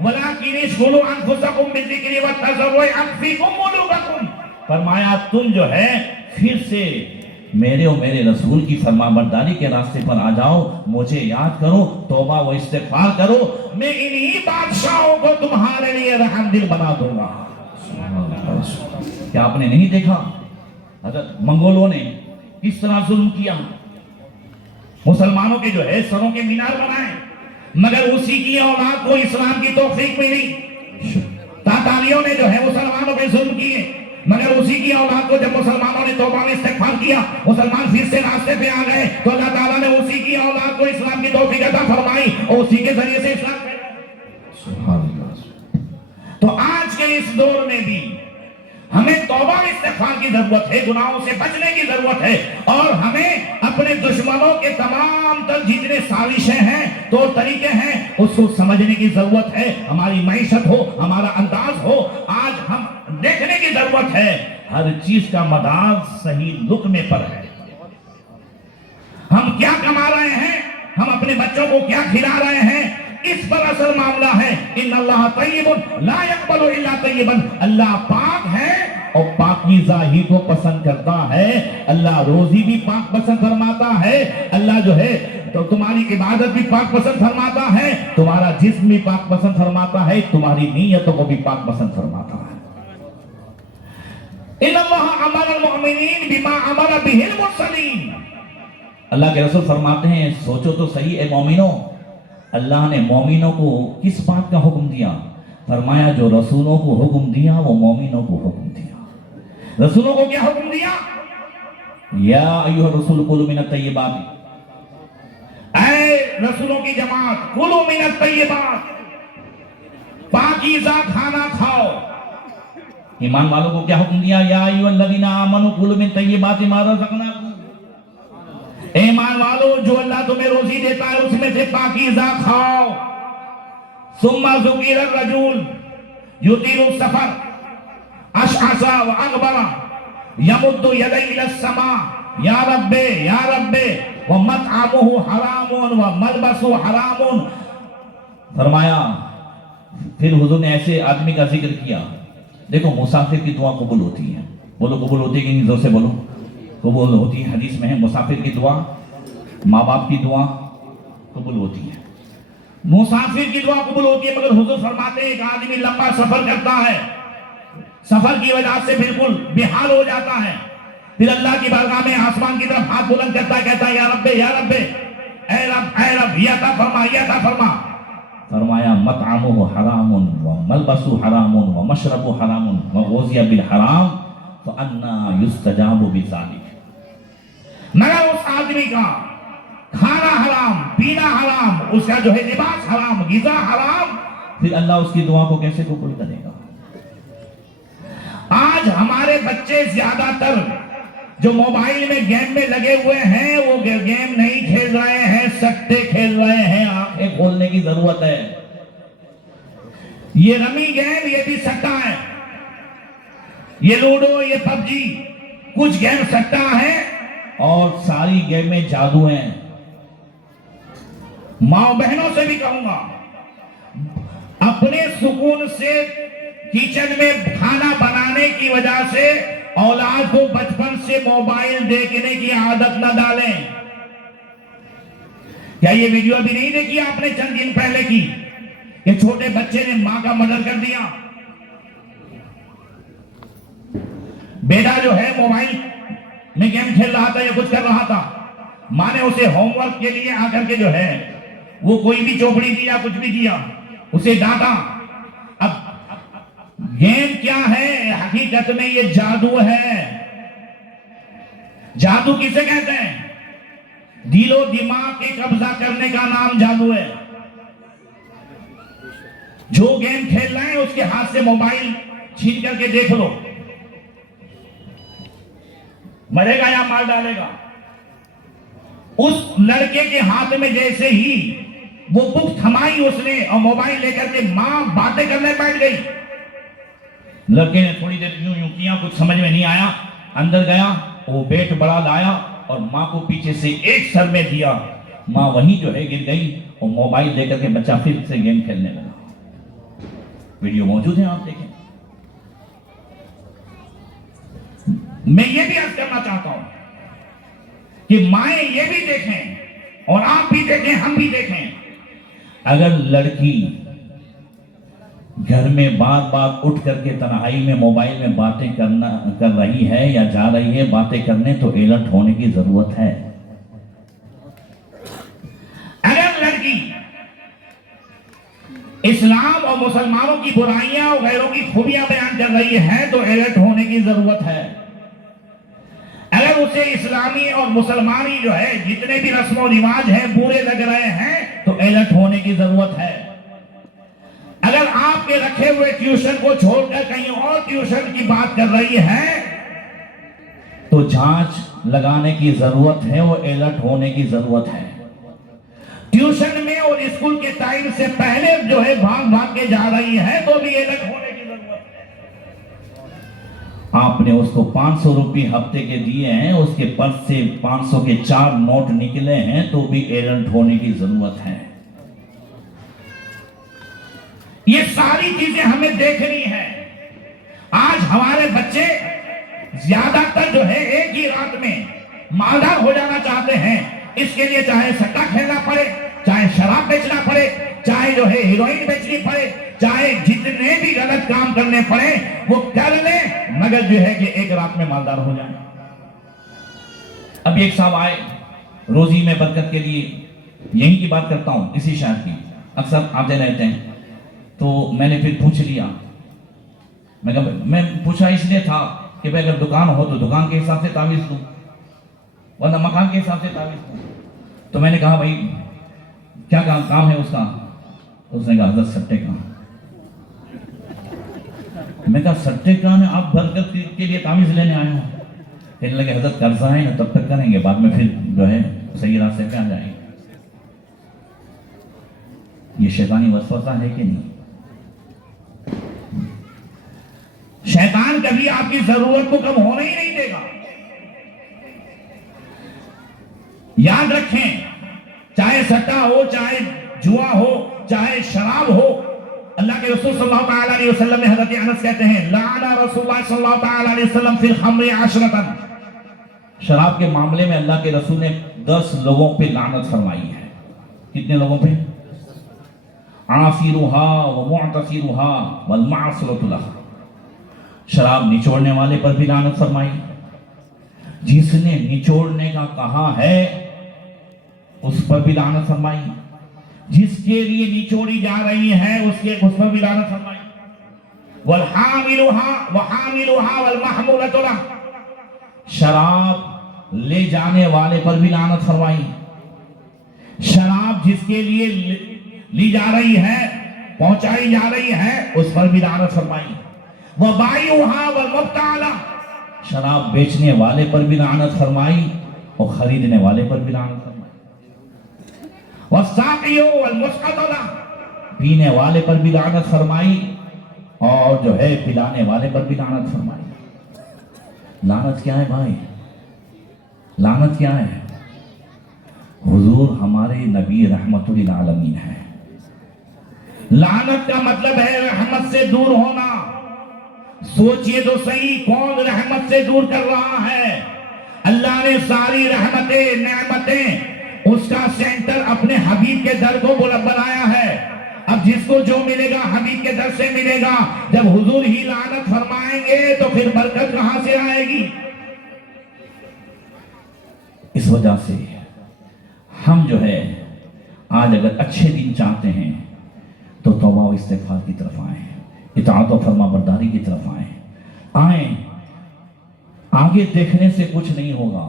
وَلَكِنِ اشْغُلُوا أَنفُسَكُمْ بِالذِّكْرِ وَالتَّذَرُّعِ أَخْفِكُمْ مُلُوكَكُمْ، فرمایا تم جو ہے پھر سے میرے اور میرے رسول کی فرمانبرداری کے راستے پر آ جاؤ، مجھے یاد کرو، توبہ و استغفار کرو، میں انہی بادشاہوں کو تمہارے لیے رحم دل بنا دوں گا۔ کیا آپ نے نہیں دیکھا حضرت منگولوں نے کس طرح ظلم کیا؟ مسلمانوں کے جو ہے سروں کے مینار بنائے، مگر اسی کی اولاد کو اسلام کی توفیق ملی۔ تاتاریوں نے جو ہے مسلمانوں پہ ظلم کیے، مگر اسی کی اولاد کو جب مسلمانوں نے توبہ میں استغفار کیا، مسلمان پھر سے راستے پہ آ گئے، تو اللہ تعالیٰ نے اسی کی اولاد کو اسلام کی توفیق عطا فرمائی، اور اسی کے ذریعے سے اسلام پھیلا۔ تو آج کے اس دور میں بھی ہمیں توبہ و استغفار کی ضرورت ہے، گناہوں سے بچنے کی ضرورت ہے، اور ہمیں اپنے دشمنوں کے تمام تر جتنے سازشیں ہیں، طور طریقے ہیں، اس کو سمجھنے کی ضرورت ہے۔ ہماری معیشت ہو، ہمارا انداز ہو، آج ہم دیکھنے کی ضرورت ہے، ہر چیز کا مدار صحیح لقمے پر ہے۔ ہم کیا کما رہے ہیں، ہم اپنے بچوں کو کیا کھلا رہے ہیں، اس پر اصل معاملہ ہے۔ ان اللہ طیب لا یقبل الا طیبا، اللہ پاک ہے اور پاکیزہ ہی کو پسند کرتا ہے۔ اللہ روزی بھی پاک پسند فرماتا ہے، اللہ جو ہے تو تمہاری عبادت بھی پاک پسند فرماتا ہے، تمہارا جسم بھی پاک پسند فرماتا ہے، تمہاری نیتوں کو بھی پاک پسند فرماتا ہے۔ ان اللہ امر المؤمنین بما امر بہ المرسلین. اللہ کے رسول فرماتے ہیں سوچو تو صحیح اے مومنوں، اللہ نے مومنوں کو کس بات کا حکم دیا؟ فرمایا جو رسولوں کو حکم دیا وہ مومنوں کو حکم دیا. رسولوں کو کیا حکم دیا؟ یا ایھا الرسول کلوا من الطیبات، اے رسولوں کی جماعت کلوا من الطیبات، پاکیزہ کھانا کھاؤ. ایمان والوں کو کیا حکم دیا؟ یا ایھا الذین آمنوا کلوا من طیبات ما رزقناکم، ایمان والو جو اللہ تمہیں روزی دیتا ہے اس میں سے پاکیزہ کھاؤ. ثم ذکر الرجل یطیل السفر اشعث واغبر یمد یدیہ الی السماء یا رب یا رب ومطعمہ حرام وملبسہ حرام. فرمایا پھر حضور نے ایسے آدمی کا ذکر کیا. دیکھو مسافر کی دعا قبول ہوتی ہے. بولو قبول ہوتی ہے کہ نہیں؟ زور سے بولو. قبول ہوتی ہے. حدیث میں ہے مسافر کی دعا، ماں باپ کی دعا قبول ہوتی ہے. مسافر کی دعا قبول ہوتی ہے، مگر حضور فرماتے ہیں ایک آدمی لمبا سفر کرتا ہے، سفر کی وجہ سے بالکل بے حال ہو جاتا ہے، پھر اللہ کی بارگاہ میں آسمان کی طرف ہاتھ بلند کرتا ہے، کہتا ہے یا رب یا رب، اے رب اے رب، یہ عطا فرما یہ عطا فرما. فرمایا مطعمہ حرام وملبسہ حرام ومشربہ حرام وغذی بالحرام فانا یستجاب بذلک. مگر اس آدمی کا کھانا حرام، پینا حرام، اس کا جو ہے لباس حرام، غذا حرام، پھر اللہ اس کی دعا کو کیسے قبول کرے گا؟ آج ہمارے بچے زیادہ تر جو موبائل میں گیم میں لگے ہوئے ہیں وہ گیم نہیں کھیل رہے ہیں، سٹے کھیل رہے ہیں. آنکھیں کھولنے کی ضرورت ہے. یہ رمی گیم یہ بھی سٹا ہے، یہ لوڈو یہ پب جی، کچھ گیم سٹا ہے اور ساری گیم میں جادو ہیں. ماں بہنوں سے بھی کہوں گا اپنے سکون سے کچن میں کھانا بنانے کی وجہ سے اولاد کو بچپن سے موبائل دیکھنے کی عادت نہ ڈالیں. کیا یہ ویڈیو ابھی نہیں دیکھی آپ نے چند دن پہلے کی کہ چھوٹے بچے نے ماں کا مرڈر کر دیا؟ بیٹا جو ہے موبائل میں گیم کھیل رہا تھا یا کچھ کر رہا تھا، ماں نے اسے ہوم ورک کے لیے آ کر کے جو ہے وہ کوئی بھی چوپڑی دیا کچھ بھی دیا، اسے ڈانٹا. اب گیم کیا ہے؟ حقیقت میں یہ جادو ہے. جادو کسے کہتے ہیں؟ دل و دماغ کے قبضہ کرنے کا نام جادو ہے. جو گیم کھیل رہے ہیں اس کے ہاتھ سے موبائل چھین کر کے دیکھ لو، مرے گا یا مار ڈالے گا. اس لڑکے کے ہاتھ میں جیسے ہی وہ بک تھمائی اس نے اور موبائل لے کر کے ماں باتیں کرنے بیٹھ گئی. لڑکے نے تھوڑی دیر یوں یوں کیا، کچھ سمجھ میں نہیں آیا، اندر گیا، وہ بیٹ بڑا لایا اور ماں کو پیچھے سے ایک سر میں دیا. ماں وہیں جو ہے گر گئی اور موبائل لے کر کے بچہ پھر سے گیم کھیلنے لگا. ویڈیو موجود ہے، آپ دیکھیں. میں یہ بھی عرض کرنا چاہتا ہوں کہ مائیں یہ بھی دیکھیں اور آپ بھی دیکھیں، ہم بھی دیکھیں. اگر لڑکی گھر میں بار بار اٹھ کر کے تنہائی میں موبائل میں باتیں کر رہی ہے یا جا رہی ہے باتیں کرنے، تو الرٹ ہونے کی ضرورت ہے. اگر لڑکی اسلام اور مسلمانوں کی برائیاں اور غیروں کی خوبیاں بیان کر رہی ہے تو الرٹ ہونے کی ضرورت ہے. اگر اسے اسلامی اور مسلمانی جو ہے جتنے بھی رسم و رواج ہیں برے لگ رہے ہیں تو الرٹ ہونے کی ضرورت ہے. اگر آپ کے رکھے ہوئے ٹیوشن کو چھوڑ کر کہیں اور ٹیوشن کی بات کر رہی ہے تو جھانچ لگانے کی ضرورت ہے، وہ الرٹ ہونے کی ضرورت ہے. ٹیوشن میں اور اسکول کے ٹائم سے پہلے جو ہے بھاگ کے جا رہی ہے تو بھی الرٹ ہونے کی ضرورت ہے. آپ نے اس کو 500 روپے ہفتے کے دیے ہیں، اس کے پرس سے 500 کے 4 نوٹ نکلے ہیں تو بھی الرٹ ہونے کی ضرورت ہے. یہ ساری چیزیں ہمیں دیکھنی ہیں. آج ہمارے بچے زیادہ تر جو ہے ایک ہی رات میں مالدار ہو جانا چاہتے ہیں. اس کے لیے چاہے سٹا کھیلنا پڑے، چاہے شراب بیچنا پڑے، چاہے جو ہے ہیروئن بیچنی پڑے، چاہے جتنے بھی غلط کام کرنے پڑے وہ کر لیں، مگر جو ہے کہ ایک رات میں مالدار ہو جائیں۔ اب ایک صاحب آئے روزی میں برکت کے لیے، یہی کی بات کرتا ہوں، اسی شہر کی، اکثر آتے رہتے ہیں، تو میں نے پھر پوچھ لیا، میں پوچھا اس لیے تھا کہ بھائی اگر دکان ہو تو دکان کے حساب سے تعویذ دوں، ورنہ مکان کے حساب سے تعویذ دوں۔ تو میں نے کہا بھائی کیا کام ہے اس کا؟ اس نے کہا حضرت سٹے کا۔ میں کہا سٹے کا نے آپ برکت کے لیے تعویذ لینے آئے ہوں؟ کہنے لگے حضرت قرضہ ہے نا، تب تک کریں گے، بعد میں پھر جو ہے صحیح راستے پہ آ جائیں گے۔ یہ شیطانی وسوسہ ہے کہ نہیں؟ شیطان کبھی آپ کی ضرورت کو کم ہونے ہی نہیں دے گا۔ یاد رکھیں، چاہے سٹا ہو، چاہے جوا ہو، چاہے شراب ہو، اللہ کے رسول صلی اللہ تعالی علیہ وسلم نے، حضرت انس کہتے ہیں لعن رسول اللہ صلی اللہ تعالی علیہ وسلم فی الخمر عشرۃ، شراب کے معاملے میں اللہ کے رسول نے 10 لوگوں پہ لعنت فرمائی ہے۔ کتنے لوگوں پہ؟ عاصرها ومعتصرها والمعصرة لها، شراب نچوڑنے والے پر بھی لعنت فرمائی، جس نے نچوڑنے کا کہا ہے اس پر بھی لعنت فرمائی، جس کے لیے نچوڑی جا رہی ہے اس پر بھی لعنت فرمائی، والحاملها والمحمولة لها، شراب لے جانے والے پر بھی لعنت فرمائی، شراب جس کے لیے لی جا رہی ہے، پہنچائی جا رہی ہے، اس پر بھی لعنت فرمائی، وبائعها والمبتاع لها، شراب بیچنے والے پر بھی لعنت فرمائی اور خریدنے والے پر بھی لعنت فرمائی، والساقی والمسقط لها، پینے والے پر بھی لعنت فرمائی اور جو ہے پلانے والے پر بھی لعنت فرمائی۔ لعنت کیا ہے بھائی؟ لعنت کیا ہے؟ حضور ہمارے نبی رحمت للعالمین ہے۔ لعنت کا مطلب ہے رحمت سے دور ہونا۔ سوچئے تو صحیح، کون رحمت سے دور کر رہا ہے؟ اللہ نے ساری رحمتیں، نعمتیں، اس کا سینٹر اپنے حبیب کے در کو بنایا ہے۔ اب جس کو جو ملے گا حبیب کے در سے ملے گا۔ جب حضور ہی لعنت فرمائیں گے تو پھر برکت کہاں سے آئے گی؟ اس وجہ سے ہم جو ہے آج اگر اچھے دن چاہتے ہیں تو توبہ و استغفار کی طرف آئیں، اطاعت و فرما برداری کی طرف آئیں۔ آگے دیکھنے سے کچھ نہیں ہوگا،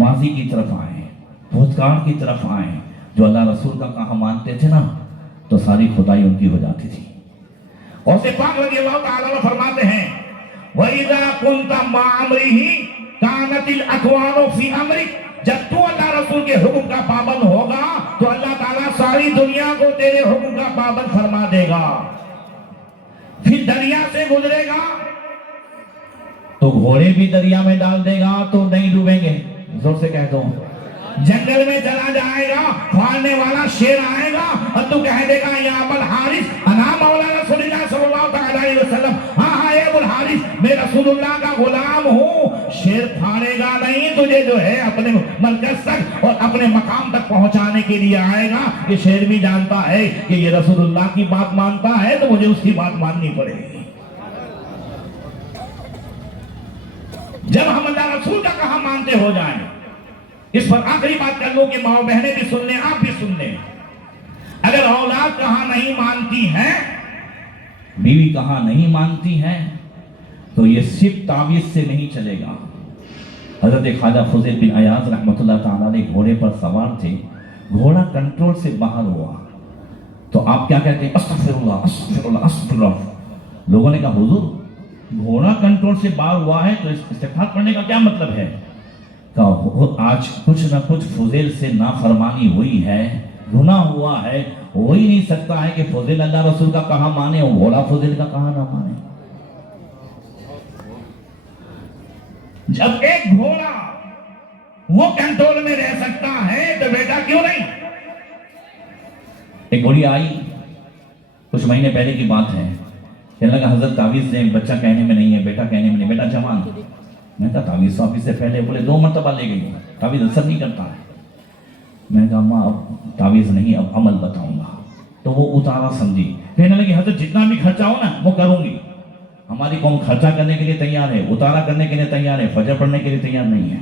ماضی کی طرف آئیں، بھوتکال کی طرف آئیں۔ جو اللہ رسول کا کہا مانتے تھے نا تو ساری خدائی ان کی ہو جاتی تھی۔ اور سے پاک رضی اللہ تعالیٰ عنہ فرماتے ہیں وَإِذَا كُنْتَ مَعَ أَمْرِهِ كَانَتِ الْأَكْوَانُ فِي أَمْرِكَ، جب تو اللہ رسول کے حکم کا پابند ہوگا تو اللہ تعالیٰ ساری دنیا کو تیرے حکم کا پابند فرما دے گا۔ پھر دریا سے گزرے گا تو گھوڑے بھی دریا میں ڈال دے گا تو نہیں ڈوبیں گے، زور سے کہہ دو۔ جنگل میں چلا جائے گا، پھاڑنے والا شیر آئے گا اور تو کہہ دے گا یا ابو الحارث انا مولا رسول اللہ صلی اللہ تعالی علیہ وسلم، ہاں اے ابو الحارث میں رسول اللہ کا غلام ہوں۔ شیر پھاڑے گا نہیں، تجھے جو ہے اپنے مرکز تک اور اپنے مقام تک پہنچانے کے لیے آئے گا۔ یہ شیر بھی جانتا ہے کہ یہ رسول اللہ کی بات مانتا ہے تو مجھے اس کی بات ماننی پڑے گی۔ جب ہم اللہ رسول کا کہا مانتے ہو جائیں، اس پر آخری بات کر لو کہ ماں بہنیں بھی سن لیں، آپ بھی سن لیں، اگر اولاد کہا نہیں مانتی ہے، بیوی کہا نہیں مانتی ہے، تو یہ صرف تعویذ سے نہیں چلے گا۔ حضرت خواجہ فضیل بن عیاض رحمۃ اللہ تعالیٰ علیہ گھوڑے پر سوار تھے، گھوڑا کنٹرول سے باہر ہوا تو آپ کیا کہتے ہیں؟ استغفر اللہ استغفر اللہ استغفر اللہ۔ لوگوں نے کہا حضور گھوڑا کنٹرول سے باہر ہوا ہے تو استغفار پڑھنے کا کیا مطلب ہے؟ آج کچھ نہ کچھ فضیل سے نافرمانی ہوئی ہے، گناہ ہوا ہے، ہو ہی نہیں سکتا ہے کہ فضیل اللہ رسول کا کہا مانے اور گھوڑا فضیل کا کہا نہ مانے۔ جب ایک گھوڑا وہ کنٹرول میں رہ سکتا ہے تو بیٹا کیوں نہیں؟ ایک گھوڑی آئی کچھ مہینے پہلے کی بات ہے، کہنے لگا حضرت تعویذ دیں، بچہ کہنے میں نہیں ہے، بیٹا کہنے میں نہیں، بیٹا جوان۔ میں کہا تعویذ تو آفس سے پہلے بولے 2 مرتبہ لے گئی، تعویذ اثر نہیں کرتا ہے۔ میں کہا ماں اب تعویذ نہیں، اب عمل بتاؤں گا۔ تو وہ اتارا سمجھی، کہنے لگی حضرت جتنا بھی خرچہ ہو نا وہ کروں گی۔ ہماری قوم خرچہ کرنے کے لیے تیار ہے، اتارا کرنے کے لیے تیار ہے، فجر پڑھنے کے لیے تیار نہیں ہے۔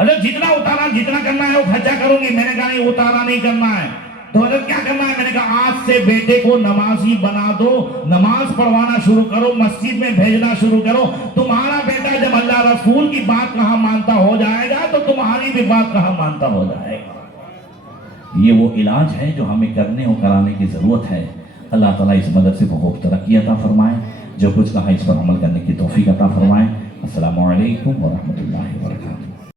حضرت جتنا اتارا جتنا کرنا ہے وہ خرچہ کروں گی، میں نے کہا نہیں اتارا نہیں کرنا ہے۔ تو حضرت کیا کرنا ہے؟ میں نے کہا آج سے بیٹے کو نمازی بنا دو، نماز پڑھوانا شروع کرو، مسجد میں بھیجنا شروع کرو۔ تمہارا بیٹا جب اللہ رسول کی بات کہاں مانتا ہو جائے گا تو تمہاری بھی بات کہاں مانتا ہو جائے گا۔ یہ وہ علاج ہے جو ہمیں کرنے اور کرانے کی ضرورت ہے۔ اللہ تعالیٰ اس مدرسے کو خوب ترقی عطا فرمائے، جو کچھ کہا اس پر عمل کرنے کی توفیق عطا فرمائے۔ السلام علیکم ورحمۃ اللہ۔